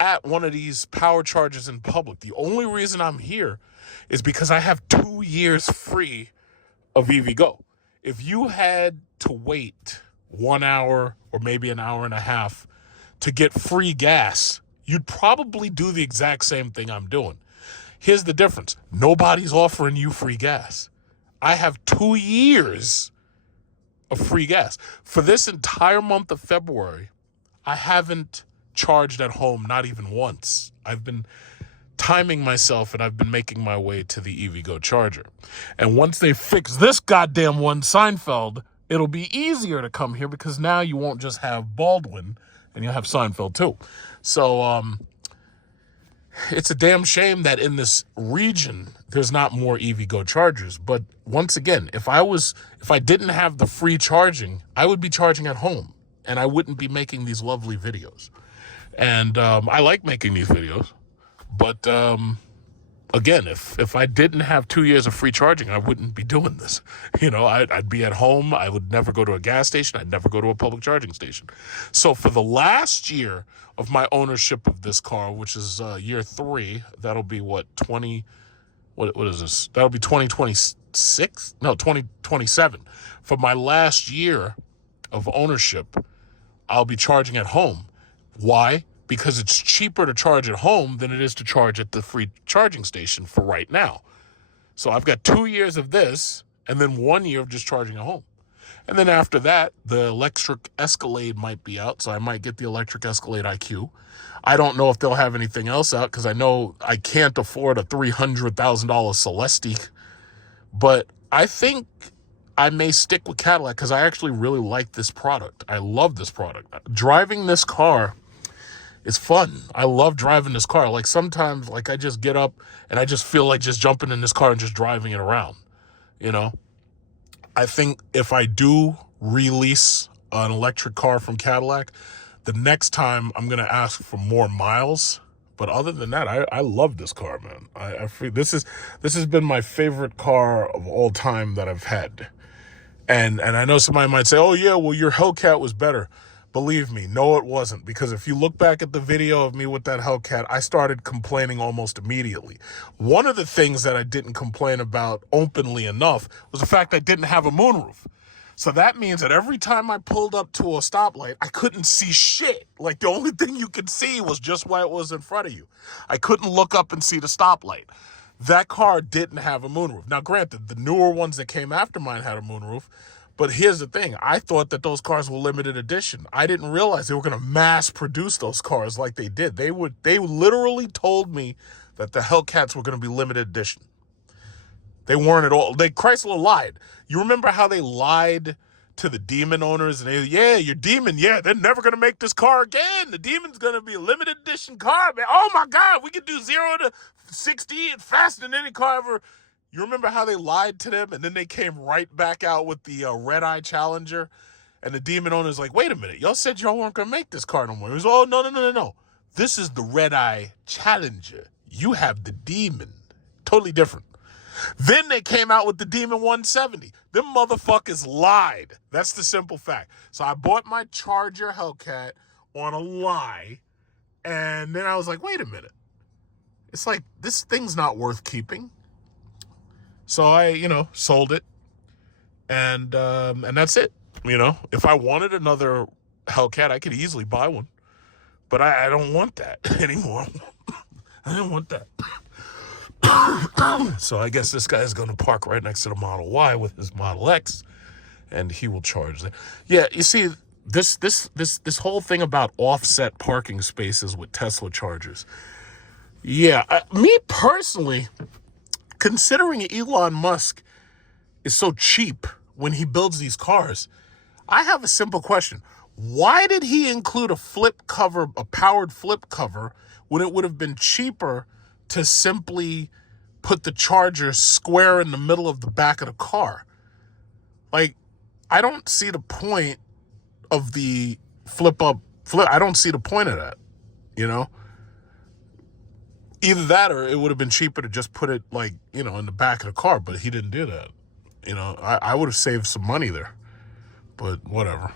at one of these power chargers in public, the only reason I'm here is because I have 2 years free of EVgo. If you had to wait 1 hour or maybe an hour and a half to get free gas, you'd probably do the exact same thing I'm doing. Here's the difference. Nobody's offering you free gas. I have 2 years of free gas. For this entire month of February, I haven't charged at home, not even once. I've been timing myself and I've been making my way to the EVgo charger. And once they fix this goddamn one, Seinfeld, it'll be easier to come here because now you won't just have Baldwin and you'll have Seinfeld too. So it's a damn shame that in this region there's not more EVgo chargers. But once again, if I didn't have the free charging, I would be charging at home and I wouldn't be making these lovely videos. And I like making these videos. But again, if I didn't have 2 years of free charging, I wouldn't be doing this. You know, I'd be at home. I would never go to a gas station. I'd never go to a public charging station. So for the last year of my ownership of this car, which is year 3, that'll be what is this? That'll be 2026? No, 2027. For my last year of ownership, I'll be charging at home. Why? Because it's cheaper to charge at home than it is to charge at the free charging station for right now. So I've got 2 years of this and then 1 year of just charging at home. And then after that, the electric Escalade might be out, so I might get the electric Escalade IQ. I don't know if they'll have anything else out because I know I can't afford a $300,000 Celestiq. But I think I may stick with Cadillac because I actually really like this product. I love this product. Driving this car, it's fun. I love driving this car. Like sometimes, like I just get up and I just feel like just jumping in this car and just driving it around, you know? I think if I do release an electric car from Cadillac, the next time I'm going to ask for more miles. But other than that, I love this car, man. I feel this has been my favorite car of all time that I've had. And I know somebody might say, oh yeah, well your Hellcat was better. Believe me, no, it wasn't. Because if you look back at the video of me with that Hellcat, I started complaining almost immediately. One of the things that I didn't complain about openly enough was the fact I didn't have a moonroof. So that means that every time I pulled up to a stoplight, I couldn't see shit. Like the only thing you could see was just what it was in front of you. I couldn't look up and see the stoplight. That car didn't have a moonroof. Now, granted, the newer ones that came after mine had a moonroof. But here's the thing. I thought that those cars were limited edition. I didn't realize they were going to mass produce those cars like they did. They literally told me that the Hellcats were going to be limited edition. They weren't at all. Chrysler lied. You remember how they lied to the Demon owners? And your Demon, they're never going to make this car again. The Demon's going to be a limited edition car, man. Oh my God, we could do 0 to 60 and faster than any car ever. You remember how they lied to them and then they came right back out with the Red Eye Challenger? And the Demon owner's like, wait a minute, y'all said y'all weren't going to make this car no more. He was, oh, no. This is the Red Eye Challenger. You have the Demon. Totally different. Then they came out with the Demon 170. Them motherfuckers lied. That's the simple fact. So I bought my Charger Hellcat on a lie. And then I was like, wait a minute. It's like, this thing's not worth keeping. So I, sold it, and that's it. If I wanted another Hellcat, I could easily buy one, but I don't want that anymore. I don't want that. So I guess this guy is going to park right next to the Model Y with his Model X, and he will charge there. Yeah, you see, this whole thing about offset parking spaces with Tesla chargers. Yeah, me personally, considering Elon Musk is so cheap when he builds these cars, I have a simple question. Why did he include a powered flip cover, when it would have been cheaper to simply put the charger square in the middle of the back of the car? Like, I don't see the point of the flip. I don't see the point of that, Either that, or it would have been cheaper to just put it, in the back of the car, but he didn't do that. I would have saved some money there, but whatever.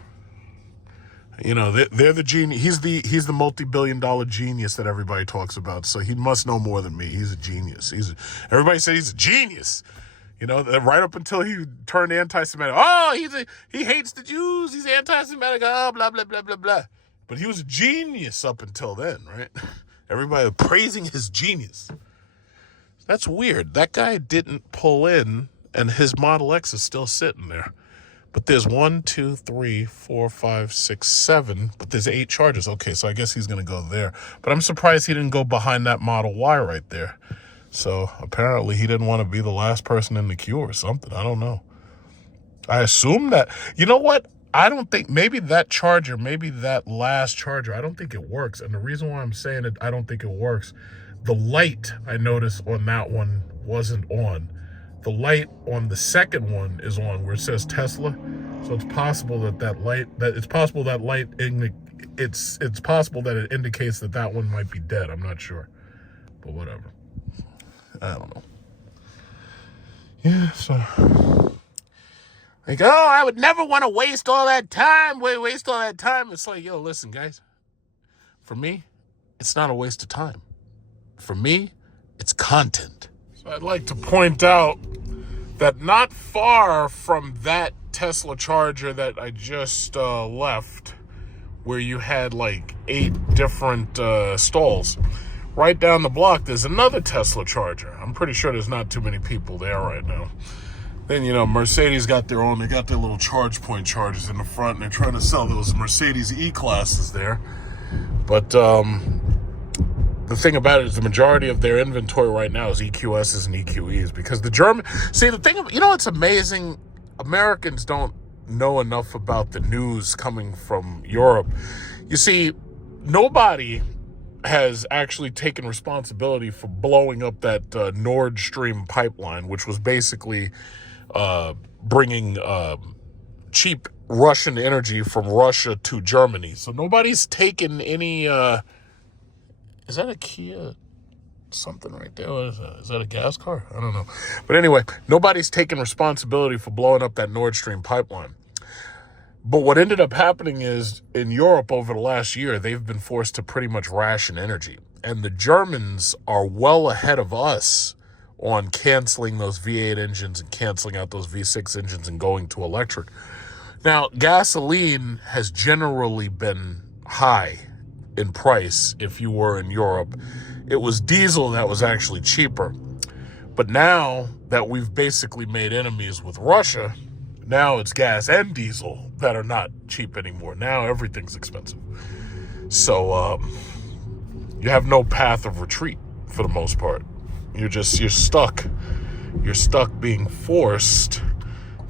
They're the genius. He's the multi-billion-dollar genius that everybody talks about. So he must know more than me. He's a genius. Everybody said he's a genius. Right up until he turned anti-Semitic. Oh, he hates the Jews. He's anti-Semitic. Oh, blah blah blah blah blah. But he was a genius up until then, right? Everybody praising his genius. That's weird. That guy didn't pull in, and his Model X is still sitting there. But there's 1, 2, 3, 4, 5, 6, 7. But there's 8 chargers. Okay, so I guess he's going to go there. But I'm surprised he didn't go behind that Model Y right there. So apparently he didn't want to be the last person in the queue or something. I don't know. I assume that, you know what? I don't think, maybe that last charger, I don't think it works. And the reason why I'm saying it, I don't think it works, the light I noticed on that one wasn't on. The light on the second one is on where it says Tesla. So it's possible it's possible that it indicates that one might be dead. I'm not sure, but whatever. I don't know. Yeah, so I would never want to waste all that time. It's like, listen, guys. For me, it's not a waste of time. For me, it's content. So I'd like to point out that not far from that Tesla charger that I just left, where you had 8 different stalls, right down the block, there's another Tesla charger. I'm pretty sure there's not too many people there right now. Then, Mercedes got their own. They got their little charge point chargers in the front, and they're trying to sell those Mercedes E-classes there. But the thing about it is the majority of their inventory right now is EQSs and EQEs, because the thing, it's amazing. Americans don't know enough about the news coming from Europe. You see, nobody has actually taken responsibility for blowing up that Nord Stream pipeline, which was basically bringing cheap Russian energy from Russia to Germany. So nobody's taken any... is that a Kia something right there? What is that? Is that a gas car? I don't know. But anyway, nobody's taken responsibility for blowing up that Nord Stream pipeline. But what ended up happening is, in Europe over the last year, they've been forced to pretty much ration energy. And the Germans are well ahead of us on canceling those V8 engines and canceling out those V6 engines and going to electric. Now, gasoline has generally been high in price if you were in Europe. It was diesel that was actually cheaper. But now that we've basically made enemies with Russia, now it's gas and diesel that are not cheap anymore. Now everything's expensive. So you have no path of retreat for the most part. You're stuck. You're stuck being forced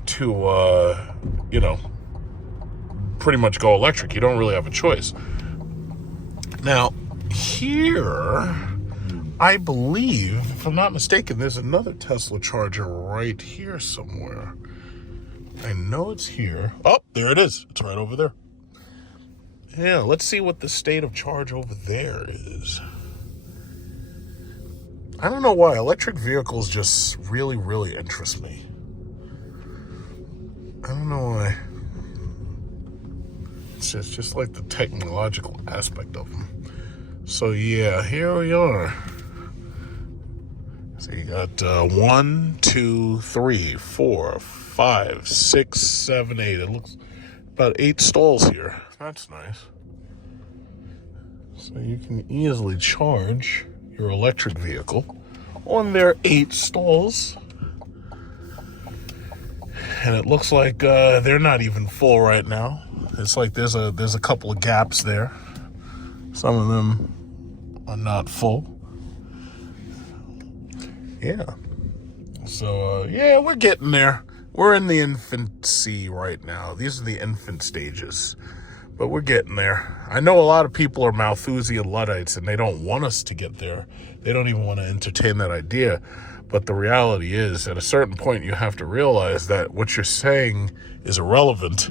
to, pretty much go electric. You don't really have a choice. Now, here, I believe, if I'm not mistaken, there's another Tesla charger right here somewhere. I know it's here. Oh, there it is. It's right over there. Yeah, let's see what the state of charge over there is. I don't know why. Electric vehicles just really, really interest me. I don't know why. It's just like the technological aspect of them. So yeah, here we are. So you got 1, 2, 3, 4, 5, 6, 7, 8. It looks about 8 stalls here. That's nice. So you can easily charge your electric vehicle on their 8 stalls. And it looks like they're not even full right now. It's like there's a couple of gaps there. Some of them are not full. Yeah. So, yeah, we're getting there. We're in the infancy right now. These are the infant stages. But we're getting there. I know a lot of people are Malthusian Luddites, and they don't want us to get there. They don't even want to entertain that idea. But the reality is, at a certain point, you have to realize that what you're saying is irrelevant,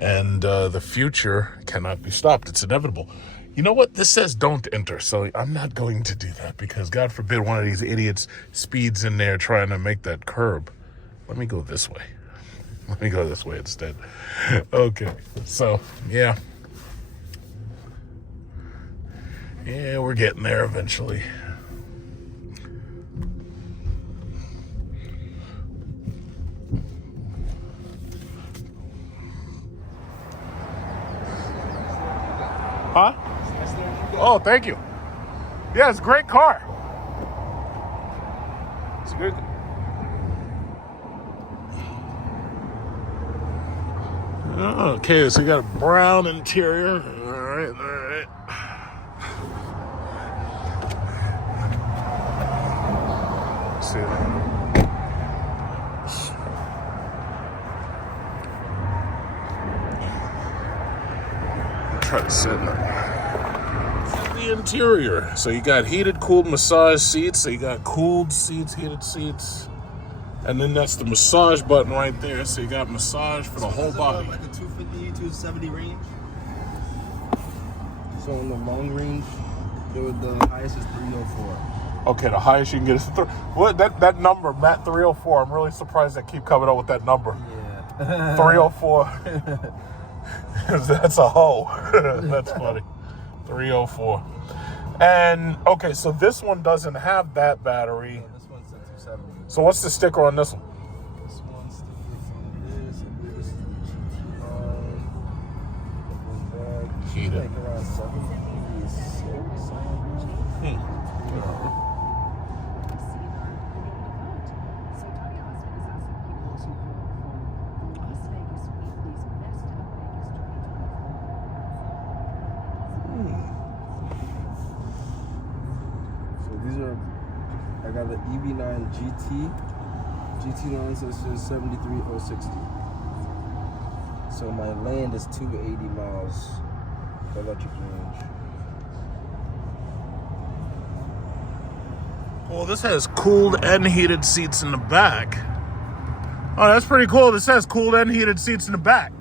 and the future cannot be stopped. It's inevitable. You know what? This says don't enter, so I'm not going to do that because God forbid one of these idiots speeds in there trying to make that curb. Let me go this way. Let me go this way instead. Okay, so, yeah. Yeah, we're getting there eventually. Huh? Oh, thank you. Yeah, it's a great car. It's good. Okay, so you got a brown interior. All right. Let's see. Try to set it. The interior. So you got heated, cooled, massage seats. So you got cooled seats, heated seats. And then that's the massage button right there. So you got massage for the whole body. Like a 250, 270 range. So in the long range, the highest is 304. Okay, the highest you can get is what that number, Matt 304. I'm really surprised they keep coming up with that number. Yeah. 304. That's a hoe. That's funny. 304. And okay, so this one doesn't have that battery. No, this one's at 270. So what's the sticker on this one? This one's sticks on this, and this is the GT. Heated. Like around 76. I got the EV9 GT. GT9 says 73060. So my land is 280 miles for electric range. Well, this has cooled and heated seats in the back. Oh, that's pretty cool. This has cooled and heated seats in the back.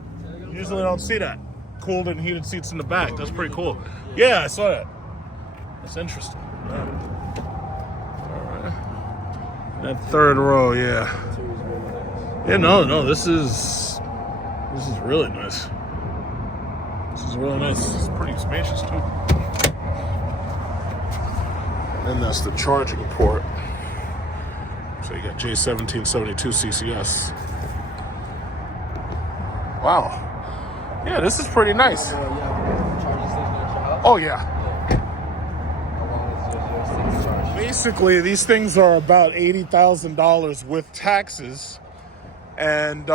Usually don't see that. Cooled and heated seats in the back. That's pretty cool. Yeah, I saw that. That's interesting. Yeah. That third row, yeah. Yeah, no, this is really nice. This is really nice. This is pretty spacious too. And that's the charging port. So you got J1772 CCS. Wow. Yeah, this is pretty nice. Oh yeah. Basically, these things are about $80,000 with taxes, and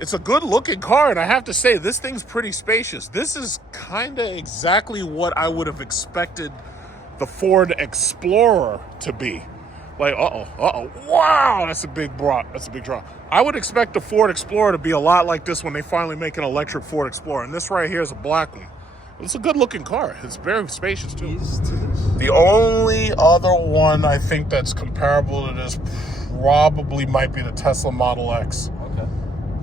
it's a good-looking car. And I have to say, this thing's pretty spacious. This is kind of exactly what I would have expected the Ford Explorer to be. Like, wow, that's a big drop. That's a big drop. I would expect the Ford Explorer to be a lot like this when they finally make an electric Ford Explorer. And this right here is a black one. It's a good-looking car. It's very spacious, too. The only other one I think that's comparable to this probably might be the Tesla Model X. Okay.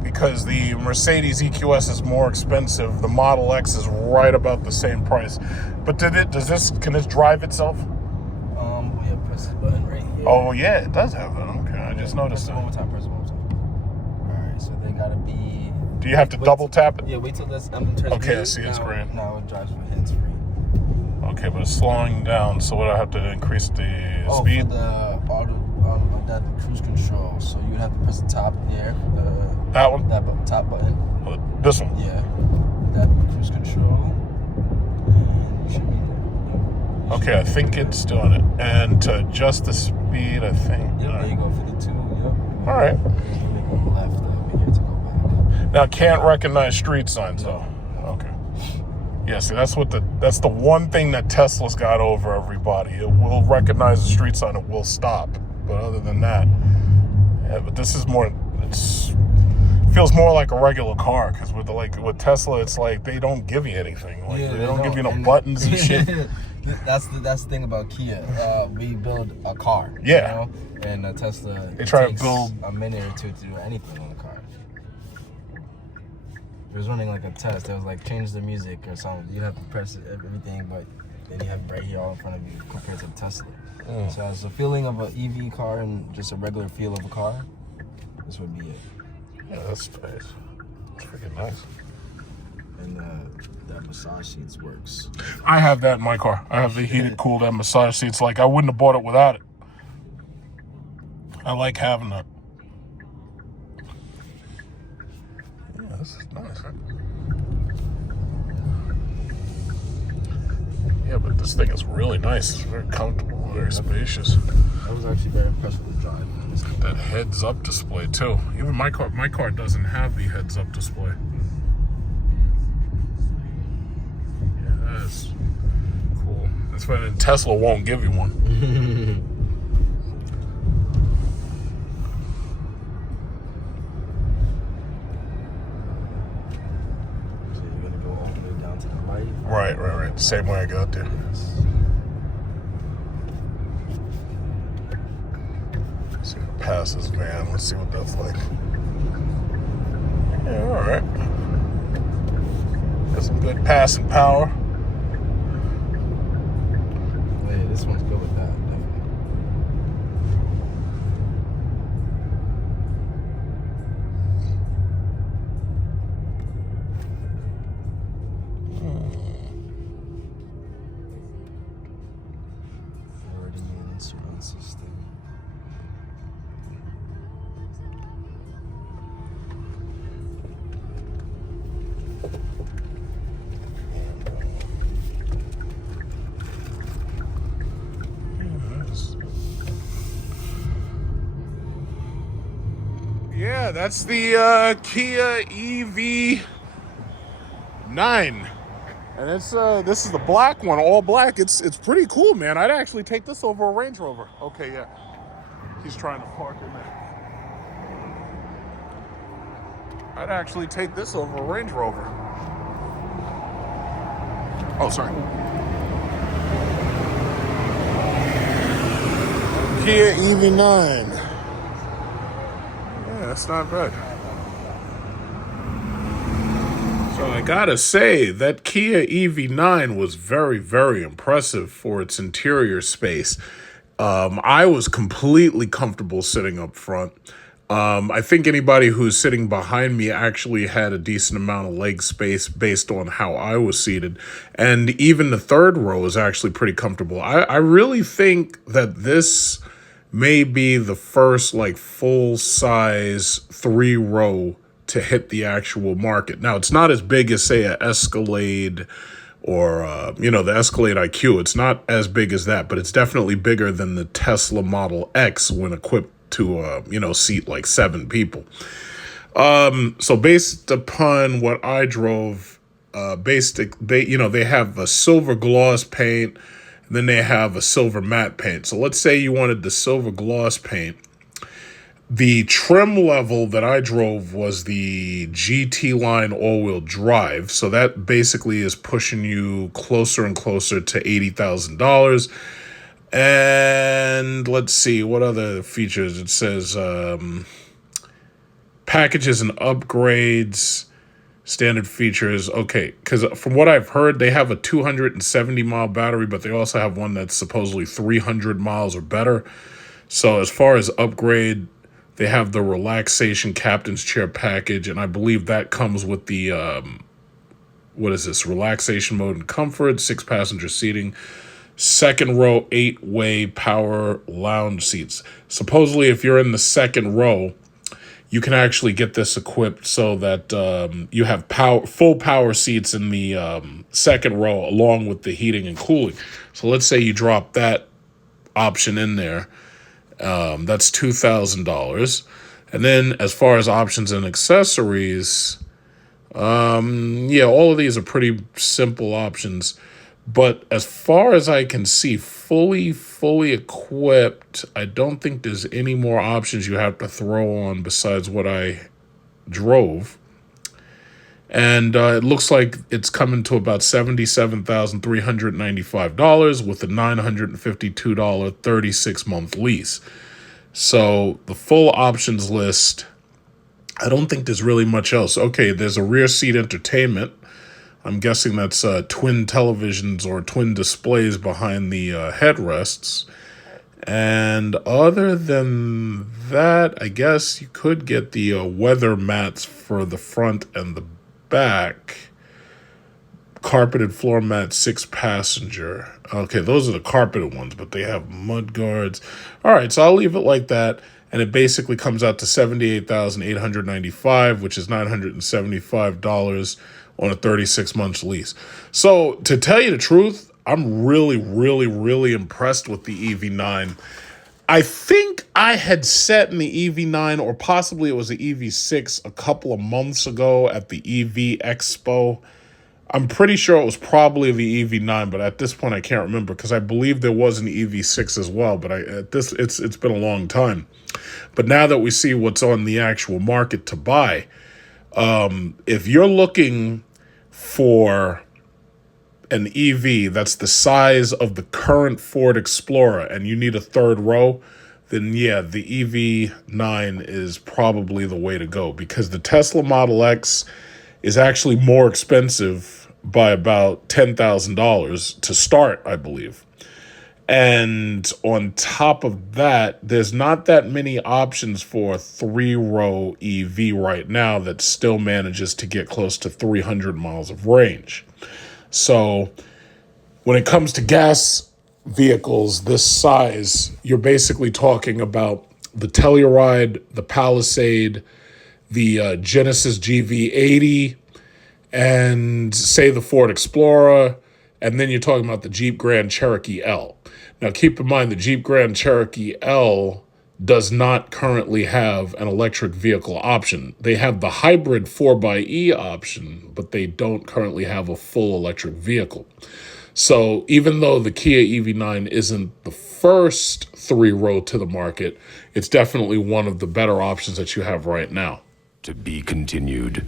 Because the Mercedes EQS is more expensive. The Model X is right about the same price. But can this drive itself? Yeah, press the button right here. Oh, yeah, it does have that. Okay, I just noticed that. One more time, press it one more time. Alright, so they gotta be... Do you have to double tap it? Yeah, wait till this turns green. Okay, I see, it's green. Now it drives with hands free. Okay, but it's slowing down, so would I have to increase the speed? For the that cruise control. So you would have to press the top there. That one? That top button. This one? Yeah. That cruise control. And you should be there. Okay, I think it's doing it. And to adjust the speed, I think. Yep, there you go, 52. Yep. All right. Make one left over here to go back. Now, can't recognize street signs, though. Okay. Yeah, see, that's the one thing that Tesla's got over everybody. It will recognize the street sign, it will stop. But other than that, yeah, but this is more, feels more like a regular car, because with Tesla, it's like they don't give you anything. Like, they don't give you no buttons and shit. That's the thing about Kia. We build a car. Yeah. You know? And Tesla, they try takes to build a minute or two to do anything on the car. It was running like a test. It was like change the music or something. You'd have to press everything, but then you have it right here all in front of you compared to the Tesla. So as a feeling of an EV car and just a regular feel of a car, this would be it. Yeah, that's nice. It's freaking nice. And that massage seats works. I have that in my car. I have the heated, cooled, and massage seats. Like, I wouldn't have bought it without it. I like having that. Yeah, this is nice. Yeah, but this thing is really nice. It's very comfortable, very spacious. I was actually very impressed with the drive. It's got that heads-up display too. Even my car doesn't have the heads-up display. Yeah, that's cool. That's why Tesla won't give you one. So you're gonna go all the way down to the right. Right. Same way I got there. Let's see if it passes van. Let's see what that's like. Yeah, all right. Got some good passing power. Yeah, this one's good with that, definitely. Instrument system. Yeah, that's the Kia EV9. And it's this is the black one, all black. It's pretty cool, man. I'd actually take this over a Range Rover. Okay, yeah. He's trying to park in there. I'd actually take this over a Range Rover. Oh, sorry. Kia EV9. Yeah, that's not bad. So I gotta say that Kia EV9 was very, very impressive for its interior space. I was completely comfortable sitting up front. I think anybody who's sitting behind me actually had a decent amount of leg space based on how I was seated. And even the third row is actually pretty comfortable. I really think that this may be the first like full-size 3-row to hit the actual market. Now, it's not as big as, say, an Escalade or, the Escalade IQ. It's not as big as that, but it's definitely bigger than the Tesla Model X when equipped to, seat like 7 people. So based upon what I drove, they have a silver gloss paint, and then they have a silver matte paint. So let's say you wanted the silver gloss paint. The trim level that I drove was the GT line all-wheel drive. So that basically is pushing you closer and closer to $80,000. And let's see, what other features? It says packages and upgrades, standard features. Okay, because from what I've heard, they have a 270-mile battery, but they also have one that's supposedly 300 miles or better. So as far as upgrade, they have the relaxation captain's chair package, and I believe that comes with the what is this? Relaxation mode and comfort, 6-passenger seating, second row, 8-way power lounge seats. Supposedly, if you're in the second row, you can actually get this equipped so that you have full power seats in the second row along with the heating and cooling. So let's say you drop that option in there. That's $2,000. And then as far as options and accessories, yeah, all of these are pretty simple options. But as far as I can see, fully equipped, I don't think there's any more options you have to throw on besides what I drove. And it looks like it's coming to about $77,395 with a $952 36-month lease. So the full options list, I don't think there's really much else. Okay, there's a rear seat entertainment. I'm guessing that's twin televisions or twin displays behind the headrests. And other than that, I guess you could get the weather mats for the front and the back. Carpeted floor mat, 6-passenger. Okay, those are the carpeted ones, but they have mud guards. All right, so I'll leave it like that. And it basically comes out to $78,895, which is $975 on a 36-month lease. So to tell you the truth, I'm really impressed with the EV9. I think I had sat in the EV9, or possibly it was the EV6 a couple of months ago at the EV Expo. I'm pretty sure it was probably the EV9, but at this point I can't remember because I believe there was an EV6 as well. But it's been a long time. But now that we see what's on the actual market to buy, if you're looking for an EV that's the size of the current Ford Explorer and you need a third row, then yeah, the EV9 is probably the way to go, because the Tesla Model X is actually more expensive by about $10,000 to start, I believe. And on top of that, there's not that many options for a 3-row EV right now that still manages to get close to 300 miles of range. So when it comes to gas vehicles this size, you're basically talking about the Telluride, the Palisade, the Genesis GV80, and say the Ford Explorer, and then you're talking about the Jeep Grand Cherokee L. Now, keep in mind, the Jeep Grand Cherokee L does not currently have an electric vehicle option. They have the hybrid 4xe option, but they don't currently have a full electric vehicle. So even though the Kia EV9 isn't the first 3-row to the market, it's definitely one of the better options that you have right now. To be continued.